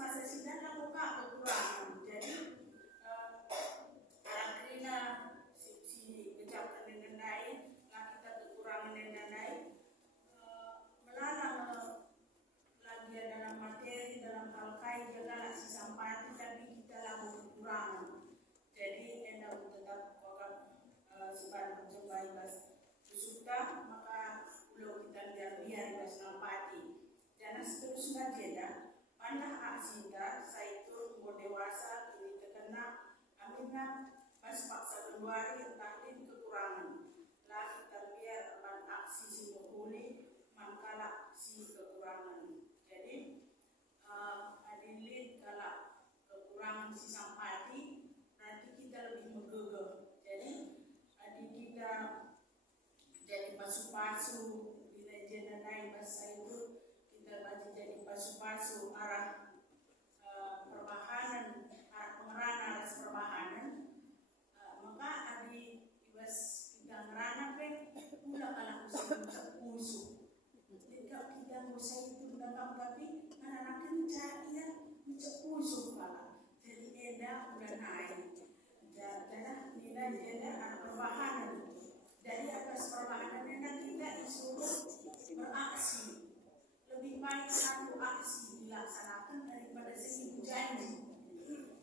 masa sidang aku kak kekurangan. Jadi karena si kejahatan dengan naik, lah kita kekurangan dengan naik, melarang lagi dalam materi, dalam hal kait segala si sampah tapi kita lakukan kekurangan. Jadi enak tetap sebar mencoba ibas susuta maka pulau kita biar ibas nampati. Dan seterusnya jeda panah asinda saitun mau dewasa kini terkena aminah pas paksa Februari tahdid kekurangan lah kita biar pan aksi si menghuni mangkala si kekurangan. Jadi adilin kalau kekurangan si sampati nanti kita lebih menggegeh. Jadi kita jadi pasu-pasu bila jena naik bahasa itu kita baca jadi pasu-pasu arah perbahanan, arah pengerana arah perbahanan, maka adi ibas kita ngerana pe pula kalau usaha usuh tidak kita usaha itu dalam tapi anak-anak mencari ya usuh kalau jadi enda udah naik dan nilai jeda arah perbahanan dari atas perbahanan enda kita disuruh beraksi. Lebih baik satu aksi dilaksanakan daripada seribu janji.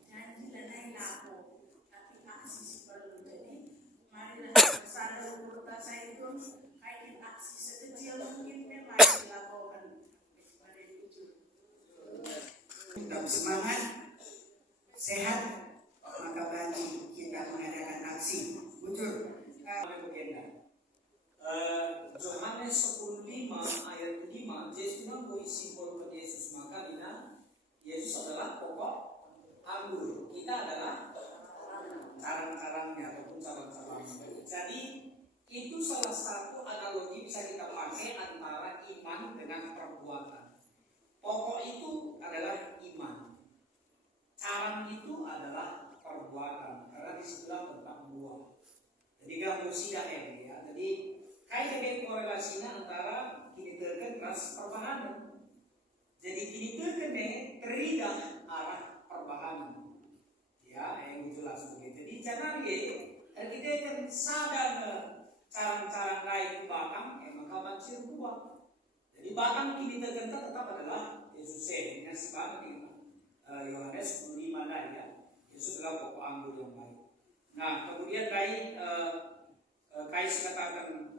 Janji dan lain laku, tapi aksi seperti jadi marilah sadar urut saya itu kayak aksi sekecil mungkin memang dilakukan. Mari jujur. Tetap semangat, sehat, maka bagi kita mengadakan aksi. Betul. Yohanes 10:5 ayat 5, Yesus mengaku simbol pada Yesus, maka dina Yesus adalah pokok anggur, kita adalah karang-karangnya ataupun cabang-cabangnya. Jadi itu salah satu analogi bisa kita pakai antara iman dengan perbuatan. Pokok itu adalah iman, carang itu adalah perbuatan, karena di sebelah tentang buah. Jadi gak musida ya. Jadi kayak dengan korelasinya antara kini terken ras perbahanan. Jadi kini terken teridah arah perbahanan. Ya, yang jelas begitu. Jadi jangan kita akan sadar cara-cara naik batang, maka bancir buah. Jadi batang kini terken tetap adalah Yesus yang sebagai Yohanes 10:5 ya. Yesus adalah pokok anggur yang baik. Nah, kemudian dari Kais katakan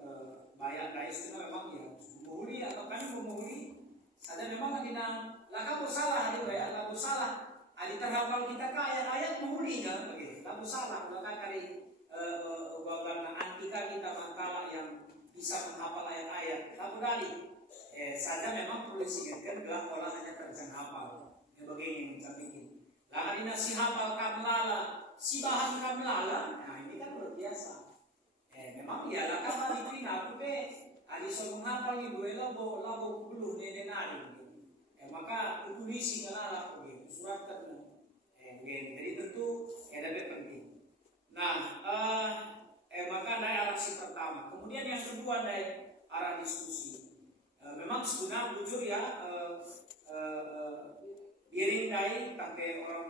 bayar Kais itu memang ya menghuli atau kan menghuli ada memang adina laka salah ada bayar laka salah ada terhafal kita ke ayat-ayat menghuli kan begitu laka salah laka kali karena antika kita mangkala yang bisa menghafal ayat-ayat lalu dari saja memang perlu diingatkan gelang olah hanya terjang hafal yang begini mencapai laka dina si hafal kamlala si bahan kamlala nah ini kan luar biasa. Memang ya lah kan tadi aku pe adi so menghafal ibu labo bulu nene nari maka tulis ngala begitu surat kan jadi tentu ada penting. Nah maka ada arah pertama, kemudian yang kedua ada arah diskusi. Memang sebenarnya jujur ya diring dari pakai orang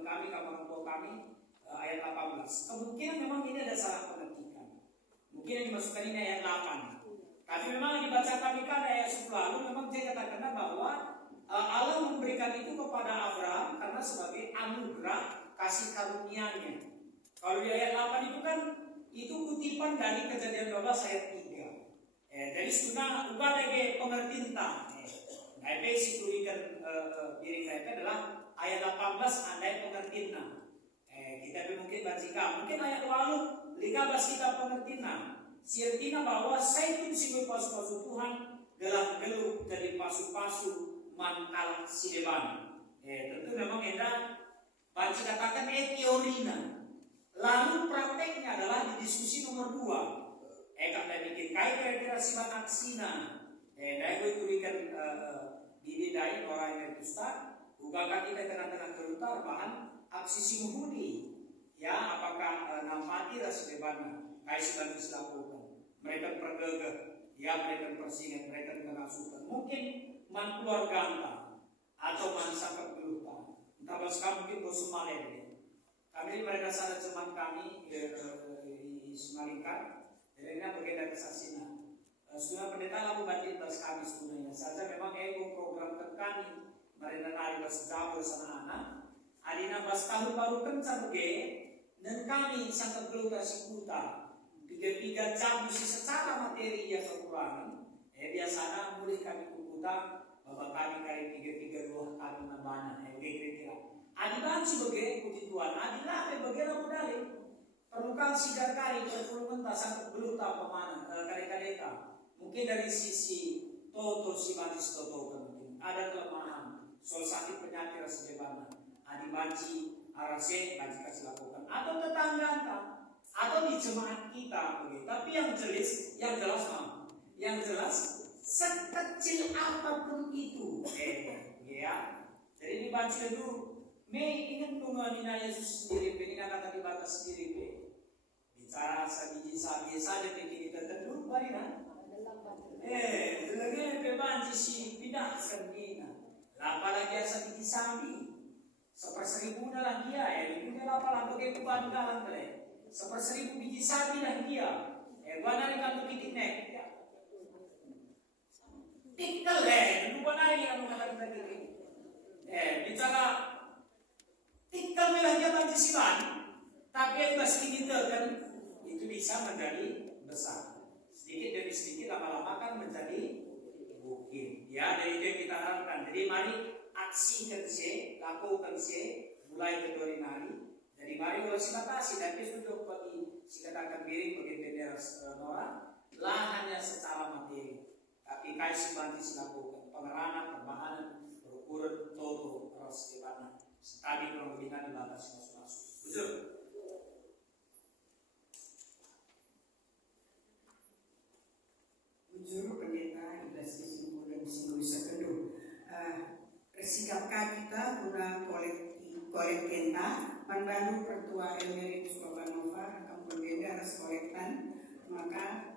kami kamar tua kami ayat 18 kemungkinan memang ini ada salah pengertian. Mungkin yang dimasukkan ini ayat 8. Tapi memang yang dibaca kami kan ayat 10 lalu memang dia katakan bahwa Allah memberikan itu kepada Abraham karena sebagai anugerah kasih karunia-Nya. Kalau di ayat 8 itu kan itu kutipan dari Kejadian 12 ayat 3. Jadi sebenarnya ubah lagi pengertian tak. Nah, si tulikan diri kita adalah ayat 18 andai pengertian. Kita mungkin baca mungkin ayat lalu likabas kita pengertian. Siartina bahwa saya itu si pasu-pasu Tuhan dalam geluh dari pasu-pasu mangkal si depan. Tentu memang kita baca katakan teorinya. Lalu prakteknya adalah di diskusi nomor 2. Kalau bikin kait kira-kira sifat aksina. Dai gue tulikan di dai orang yang Ustaz. Bukankah kita tengah-tengah kelutar bahan aksi si menghuni. Ya, apakah nampati rasa depannya? Kait sedang dilakukan. Mereka pergegah, ya mereka persingkat, mereka kemasukan. Mungkin man keluarga anda atau man sakit dulu Kalau sekarang mungkin bos Sumalen ya. Kami mereka salah teman kami di Sumalingka, jadi ini berbeda kesasina. Sudah pendeta lalu batin bas kami sebenarnya. Saja memang ego program kami mereka nari bas jauh sama anak. Adina bas tahun baru kencan bege, dan kami sangat keluar si kuta. 3 jam mesti secara materi ya kekurangan. Biasanya boleh kami kukuta, bapak kami kali 3 kali nabana. Kira-kira. Adi banci bagi puji Tuhan, adi lape bagi ramu dalil. Perlukan sigar kari, perlukan sangat beruta pemana, kali-kalika. Mungkin dari sisi toto si bancis toto mungkin ada kelemahan, soal sakit penyakit rasa bebana. Adi banci, arase, banci kasih lakukan. Atau tetangga atau di jemaat kita, begitu. Tapi yang jelas yang jelas sekecil apapun itu, ya. Jadi dibanci dulu. Mei ingat mengenai Yesus sendiri, pengen kata dibatas sendiri, bicara sabiji saja bikin kita tentu, bari kan? Lagi bebanci si pindahkan kita. Apalagi sabiji sambi, 1/1000 lah dia, itu dia apalah pakai kuban dalam kali. 1/1000 biji sapi lah dia. Gua nari kan bikin nek. Tikal gua nari kan kata kita gini. Bicara tikal milahnya banci siban, tapi yang meski kan itu bisa menjadi besar. Sedikit demi sedikit lama-lama kan menjadi bukit. Ya, dari itu yang kita harapkan. Jadi mari aksi kerja, lakukan kerja, mulai dari nari. Jadi mari kalau sibatasi dan sudah bagi si katakan miring bagi bendera Nora, lah hanya secara materi. Tapi kasih bantu silakukan pengerangan, perbahanan, berukuran toto terus di mana. Sekali kalau kita dibatasi masuk-masuk. Betul? Juru pendeta Ibas kesimpulan singgung sekeduh. Sikapkah kita guna kolekta manbantu pertua emeritus Bapak Nova akan berbeda ras kolektan maka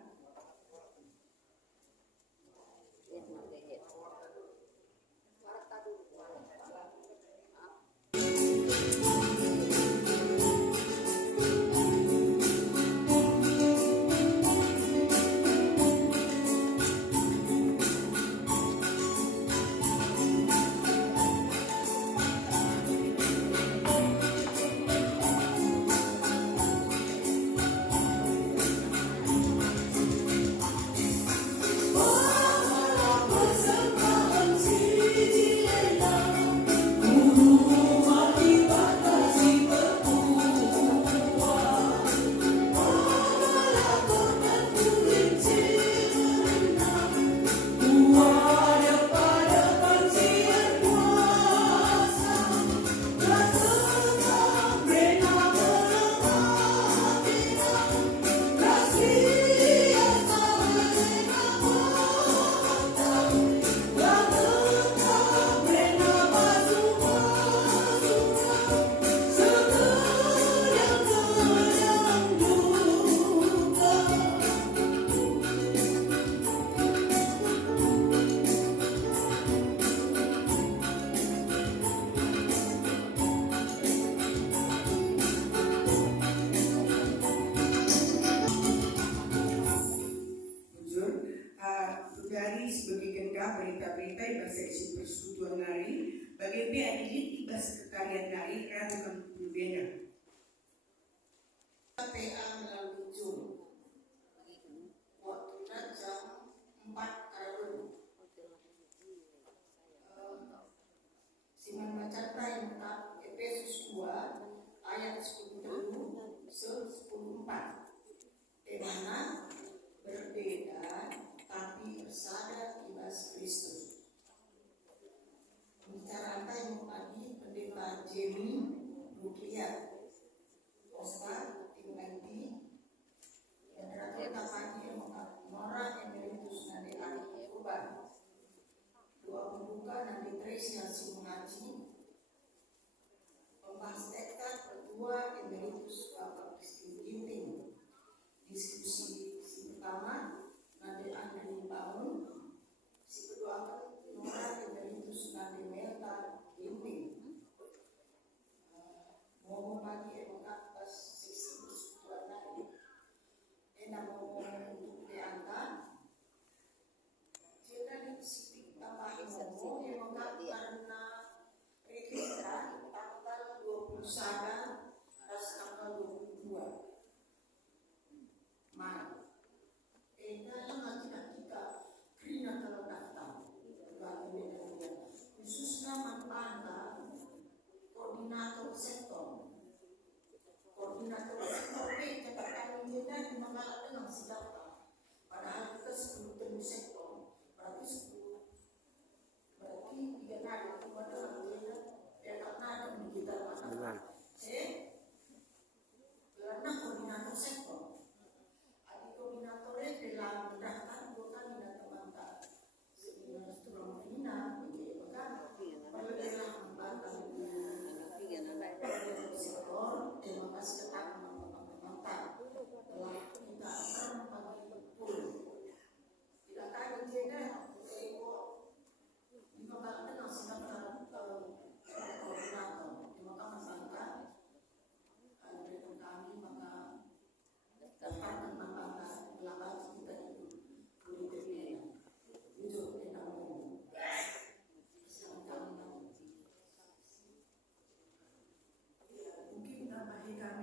berita-berita yang berseksi persekutuan nari bagi adilit tiba sekretariat nari ratu berbeda. PA melalui Zoom waktu jam 4 Rabu. Siman bacata yang lengkap Efesus 2 ayat 10 10:4 di mana berbeda tapi bersada ibas Kristus. Pembicaraan yang tadi pendeta Jamie Nuklia Oscar Tingganti dan Ratu Tapani Nora Emeritus Nadi Ari Urban dua pembuka Nadi Tresya Simunaji pembahas tekad kedua Emeritus Bapak Christine Ginting diskusi pertama Nadi Andri Bangun si kedua Nora Emeritus Nadi Melta Ginting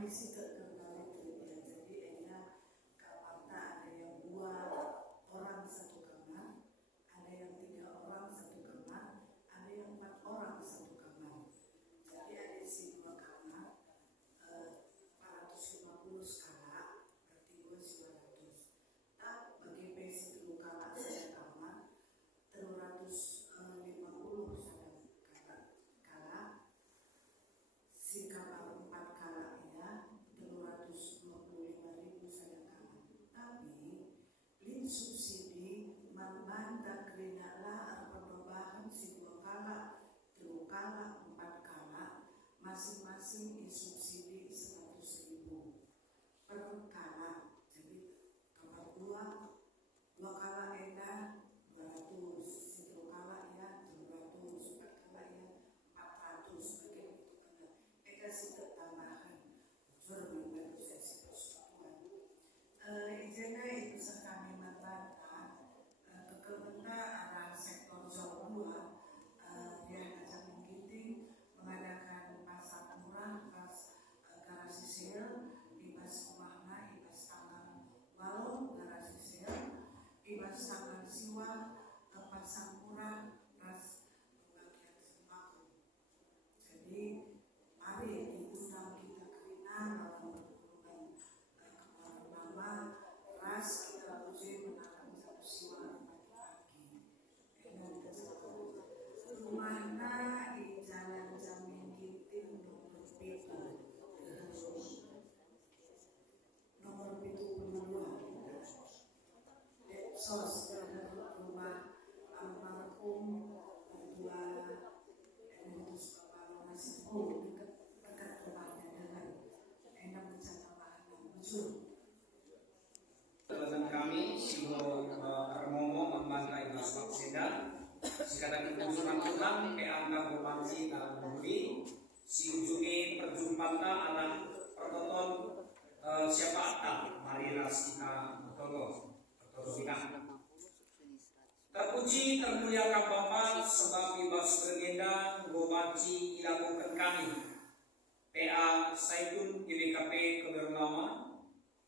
sih terkenal itu ya. Jadi enak kamarnya ada yang 2 orang satu kamar, ada yang 3 orang satu kamar, ada yang 4 orang satu kamar. Jadi ada isi 2 kamar, 450 skala, berarti 200. Nah, bagi basic itu kamar satu kamar, 350 skala, si kamar 4 kala ya 325.000 sedangkan. Tapi lin subsidi membantah kerinalah perubahan si 2 kala, 3 kala, 4 kala, masing-masing disubsidi 100.000 per kala. Jadi kamar 2 kala edah 200, si 3 kala ya 300, 4 kala ya 400, begitu ada sedikit tambahan unsur membantu sesi persatuan. Izinnya itu kami membantah kekementerian arah sektor zona 2 yang akan menggiting mengadakan pasar murah pas garasi sale, ibas rumahna, ibas tanggal walau garasi sale, ibas tanggal siwa, pasar murah, ras pembagian sembako. Jadi mari diundang kita kerina dalam berhubungan kemarin ras kita puji menanam satu siwa pagi-pagi. Dengan rumahna di Jalan Jamin Ginting nomor 7 sos rumah almarhum Ketua Emeritus Bapak Nasibu dekat rumahnya dengan enak bencana bahan muncul. Teman kami, Simo Armomo, Membantai Mas Makseda, Sikatan Kunjungan Tuhan, PA Provinsi dalam Buri, si ujungi perjumpaan anak pertonton siapa atas, mari rasita bertolong kita. Terpuji termuliakan Bapa sebab bebas bergenda gobaci dilakukan kami. PA Saitun GBKP Keberlama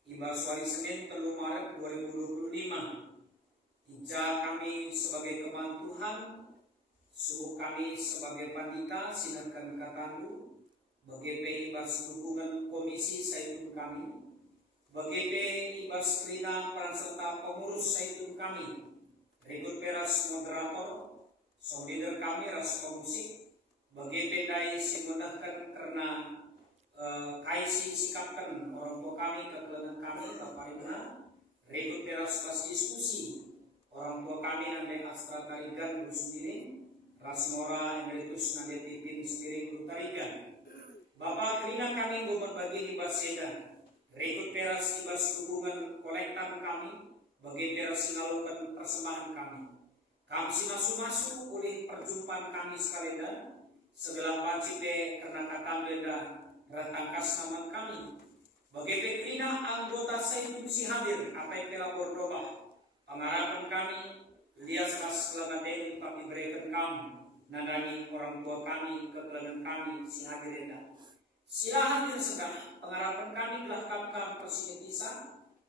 Ibas hari Senin 3 Maret 2025. Ija kami sebagai keman Tuhan, suruh kami sebagai pandita sinarkan katandu, BGP Ibas dukungan komisi Saitun kami, BGP Ibas Krina peran serta pengurus Saitun kami, Ribut Peras moderator, Sobider kami ras pemusik, BGP Dai simodahkan karena kaisi sikapkan orang tua kami, kekeluargaan kami, Bapak Ibu, Ribut Peras pas diskusi, orang tua kami nandai Astra Tarigan Rusdiri, Rasmora Emeritus nandai Pipin Spiring Lutarigan, Bapak Krina kami berbagi ibas seda, Ribut Peras ibas dukungan kolektan kami, bagi Peras menalukan persembahan kami. Kami masu-masu oleh perjumpaan kami sekalian, segala wajib karena kata benda ratangkas nama kami. Bagi Pekrina anggota Saitun si hadir, apa yang telah berdoa, pengharapan kami, lias ras kelagaden kami berikan kami, nadani orang tua kami, kekelagaden kami si hadir endah. Sila hadir segala, pengharapan kami telah kapkan Presiden Isa,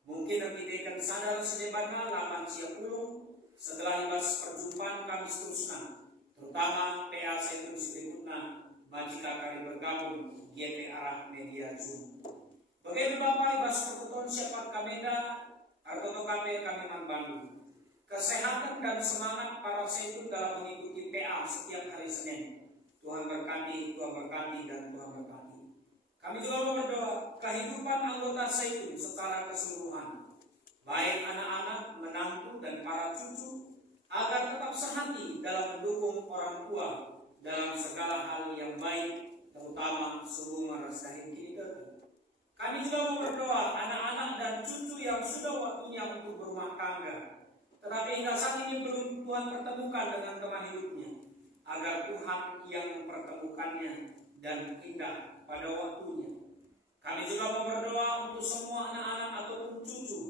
mungkin nanti sadar sedebana laman siap ulung, setelah ibas perjumpaan kami seterusnya, terutama PA Saitun berikutnya, majika kami bergabung GP arah media Zoom. Bagaimana Bapak ibas perkutuan siapa kamenda, argoto kami membantu. Kesehatan dan semangat para Saitun dalam mengikuti PA setiap hari Senin. Tuhan berkati, dan Tuhan berkati. Kami juga berdoa kehidupan anggota Saitun secara keseluruhan, baik anak-anak, menantu, dan para cucu, agar tetap sehati dalam mendukung orang tua dalam segala hal yang baik, terutama sebelum rasain kita. Kami juga berdoa anak-anak dan cucu yang sudah waktunya untuk berumah tangga, tetapi hingga saat ini belum Tuhan pertemukan dengan teman hidupnya, agar Tuhan yang mempertemukannya dan indah pada waktunya. Kami juga berdoa untuk semua anak-anak ataupun cucu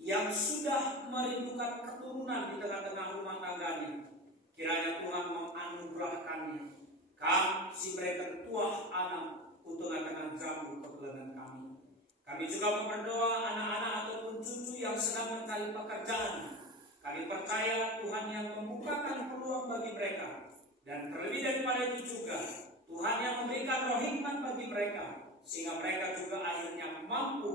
yang sudah merindukan keturunan di tengah-tengah rumah tangganya. Kiranya Tuhan menganugerahkannya. Kami si mereka tuah anak untuk tengah-tengah jamu kebenaran kami. Kami juga berdoa anak-anak ataupun cucu yang sedang mencari pekerjaan. Kami percaya Tuhan yang membukakan peluang bagi mereka. Dan terlebih daripada itu juga, Tuhan yang memberikan roh hikmat bagi mereka, sehingga mereka juga akhirnya mampu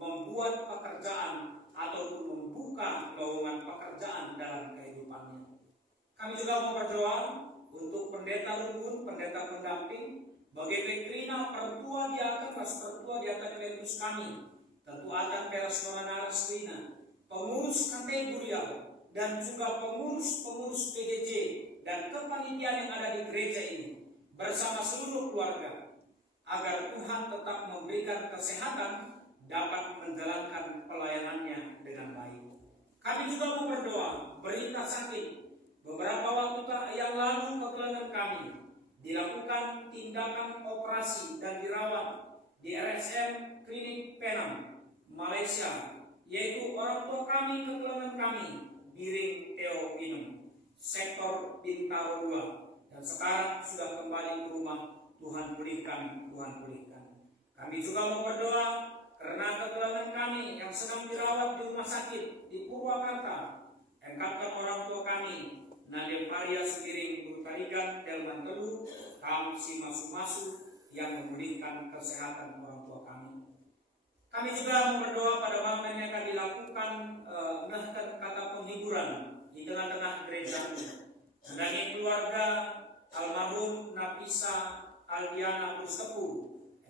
membuat pekerjaan ataupun membuka lowongan pekerjaan dalam kehidupannya. Kami juga mau berdoa untuk pendeta rukun, pendeta pendamping, bagi Petrina, pertua diakenas, pertua diakan emeritus kami, tentu akan Peras Noranaras Rina, pengurus kategorial, dan juga pengurus PDJ dan kepanitiaan yang ada di gereja ini, bersama seluruh keluarga, agar Tuhan tetap memberikan kesehatan, dapat menjalankan pelayanannya dengan baik. Kami juga mau berdoa, berita sakit. Beberapa waktu yang lalu kekeluargaan kami dilakukan tindakan operasi dan dirawat di RSM Klinik Penang, Malaysia, yaitu orang tua kami, kekeluargaan kami, Biring Teo Pinung, sektor Bintaro 2, dan sekarang sudah kembali ke rumah. Tuhan pulihkan, Tuhan pulihkan. Kami juga mau berdoa karena kekeluargaan kami yang sedang dirawat di rumah sakit di Purwakarta. Engkapkan orang tua kami, Nadem Arya Segiring Burkarigan Delman Telu, Kam Simasu-Masu, yang memulihkan kesehatan orang tua kami. Kami juga berdoa pada malam ini akan dilakukan kata penghiburan di tengah-tengah gereja. Mendatangi keluarga almarhum Nafisa Aldiana Bustepu,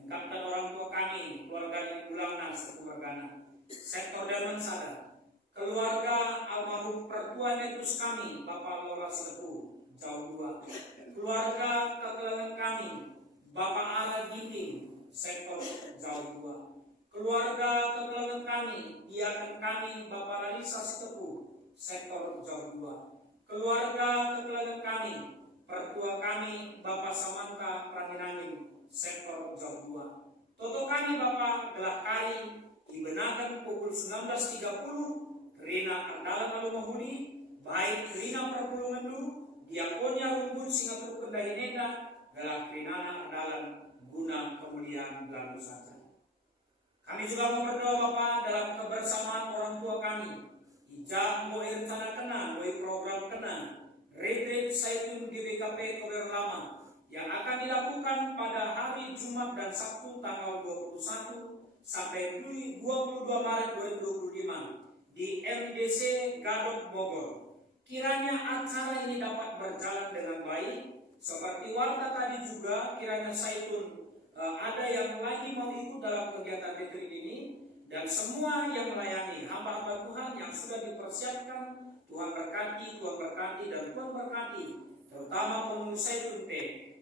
engkapkan orang tua kami, keluarga Bulangna Sekeluargana, sektor Delman Sada. Keluarga almarhum pertua netus kami, Bapak Lora Sepu, Jauh 2. Keluarga kekeluargaan kami, Bapak Ara Ginting, sektor Jauh 2. Keluarga kekeluargaan kami, diaken kami, Bapak Larissa Sepu, sektor Jauh 2. Keluarga kekeluargaan kami, pertua kami, Bapak Samanta Pranginangin, sektor Jauh 2. Toto kami, Bapak Gelah Kari, dibenarkan pukul 19.30. Rina Andalan Alumahuni, baik Rina Prabulu Mendu, Diakonia Rumbun Singapura Kendai Nenda, dalam Rinana Andalan guna kemuliaan lalu saja. Kami juga mau berdoa Bapak dalam kebersamaan orang tua kami, Ijab Moi rencana kena, Moi program kena, retreat Saitun di BKP Kober Lama, yang akan dilakukan pada hari Jumat dan Sabtu tanggal 21 sampai 22 Maret 2025. Di MDC Gadok Bogor. Kiranya acara ini dapat berjalan dengan baik. Seperti warta tadi juga, kiranya Saitun ada yang lagi mau ikut dalam kegiatan retreat ini, dan semua yang melayani hamba-hamba Tuhan yang sudah dipersiapkan, Tuhan berkati dan Tuhan berkati, terutama pengurus Saitun P,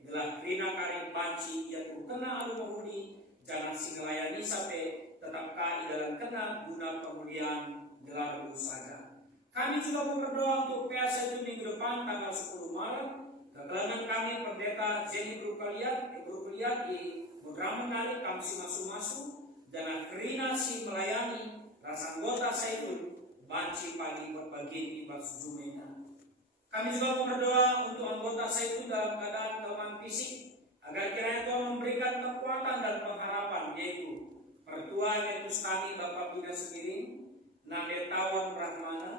adalah Rina Karim Banci yang kena alumahuni, jangan singelayani sampai tetap kai dalam kena guna kemuliaan gelar saja. Kami juga mau berdoa untuk PAS itu minggu depan tanggal 10 Maret. Kekelangan kami pendeta Jenny Brukaliat di Mudraman Nari Kamsi Masu dan Akrina si melayani rasa anggota Saitun Banci pagi berbagian ibadah sejumena. Kami juga mau berdoa untuk anggota Saitun dalam keadaan kelemahan fisik agar kiranya Tuhan memberikan kekuatan dan pengharapan, yaitu pertua netus kami Bapak Bina Segiring, Nade Tawan Rahmana,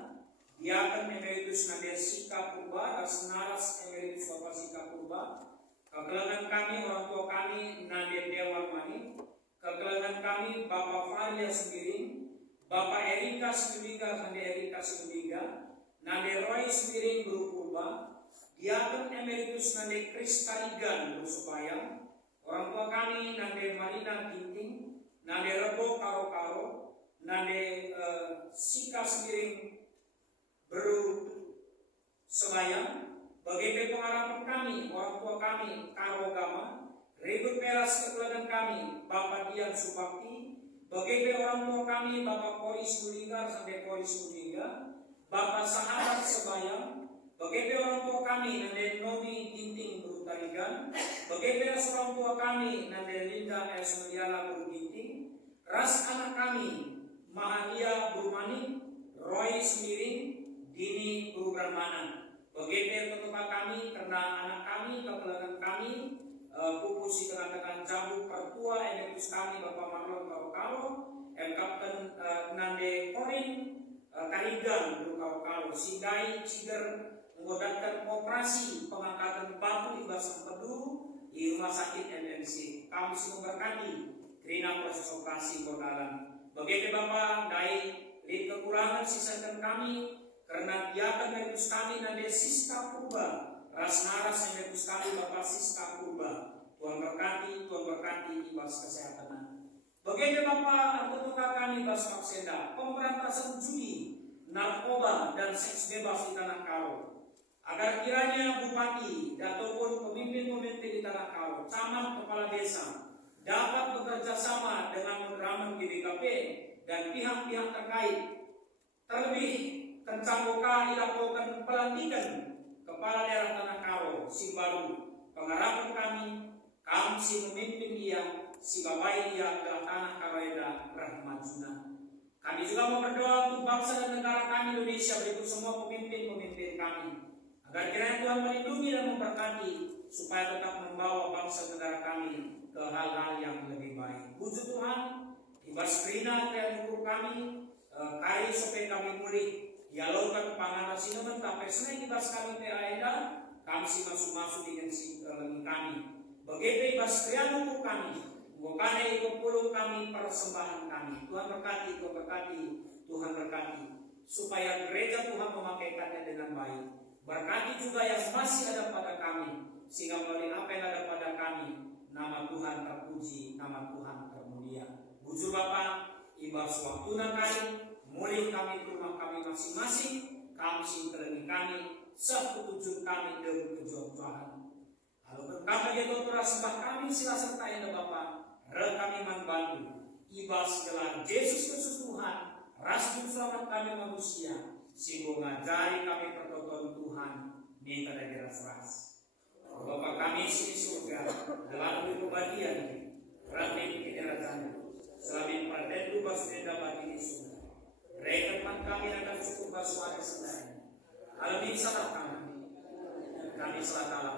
Diaken Emeritus Nade Sika Purba, Rasnaras Emeritus Bapak Sika Purba, kekelangan kami orang tua kami Nade Dewan Mani, kekelangan kami Bapak Faria Segiring, Bapak Erika Segiringa, Nade Erika Segiringa, Nade Roy Segiring Guru Purba, Diaken Emeritus Nade Krista Igan Bersupaya, orang tua kami Nade Marina Ginting, Nade Rebo Karo-Karo, Nade Sika Segiring Beru Sebayang, bagi pengharapan kami, orang tua kami Karo Gama, Ribut Peras kekeluargaan kami Bapak Dian Subakti, bagi orang tua kami Bapak Koris Nuligar sampai Koris Nuligar, Bapak Sahabat Sebayang, bagi orang tua kami Nade Nomi Ginting Beru Tarigan, bagi orang tua kami Nade Linda Esmeriala Beru Ginting, ras anak kami Mahalia Burmani, Roy Semiring, Dini Burbrahmana. Begitu ketua kami, karena anak kami, kekeluargaan kami, pupus di tengah-tengah jabu pertua enekus kami Bapak Marlon Karo, Kapten Nande Korin, Karigan Karo, Sidai Ciger menggodamkan operasi pengangkatan batu di Basang Pedu di Rumah Sakit MMC. Kami semua berkati karena proses operasi berjalan. Begitu Bapak, dari kekurangan sisakan kami karena biarkan mekus kami nade Siska Purba, ras-naras yang mekus kami Bapak Siska Purba. Tuhan berkati ibas kesehatan. Begitu Bapak, ketua kami Bas Maksenda, pemberantasan judi, narkoba dan seks bebas di Tanah Karo. Agar kiranya bupati ataupun pemimpin-pemimpin di Tanah Karo, camat kepala desa dapat bekerja sama dengan Menramen GBKP dan pihak-pihak terkait. Terlebih kencang dilakukan pelantikan kepala daerah Tanah Karo si baru. Pengharapan kami si memimpin dia, si babai dia adalah Tanah Karoeda Rahmajuna. Kami juga mau berdoa untuk bangsa dan negara kami Indonesia, berikut semua pemimpin-pemimpin kami. Agar kiranya Tuhan melindungi dan memberkati supaya tetap membawa bangsa negara kami ke hal-hal yang lebih baik. Puji Tuhan, ibas Krina yang ukur kami, kari supaya kami pulih, dialogkan panganan sinuman, tapi selain ibas kami PAEDA, kami si masuk-masuk dengan si kami. Begitu ibas Krian ukur kami, bukan ikut puluh kami persembahan kami. Tuhan berkati, Tuhan berkati, supaya gereja Tuhan memakaikannya dengan baik. Berkati juga yang masih ada pada kami, sehingga melalui apa yang ada pada kami, nama Tuhan terpuji, nama Tuhan termulia. Bujur Bapak, ibas waktu kami, mulai kami ke rumah kami masing-masing, kami singkelengi kami, sepetujuh kami dengan kejujuran. Lalu kami dia dokter sembah kami sila sertai Bapak, kami membantu, ibas gelar Yesus Kristus Tuhan, ras juru selamat kami manusia, sehingga ngajari kami pertonton Tuhan, minta dari ras. Bapak kami sini surga, dalam kebahagiaan, berarti di kerajaan, selain pada itu basenda bagi di surga. Rekan kami akan cukup basuh ada sedaya. Kalau ini salah kami salah kalah.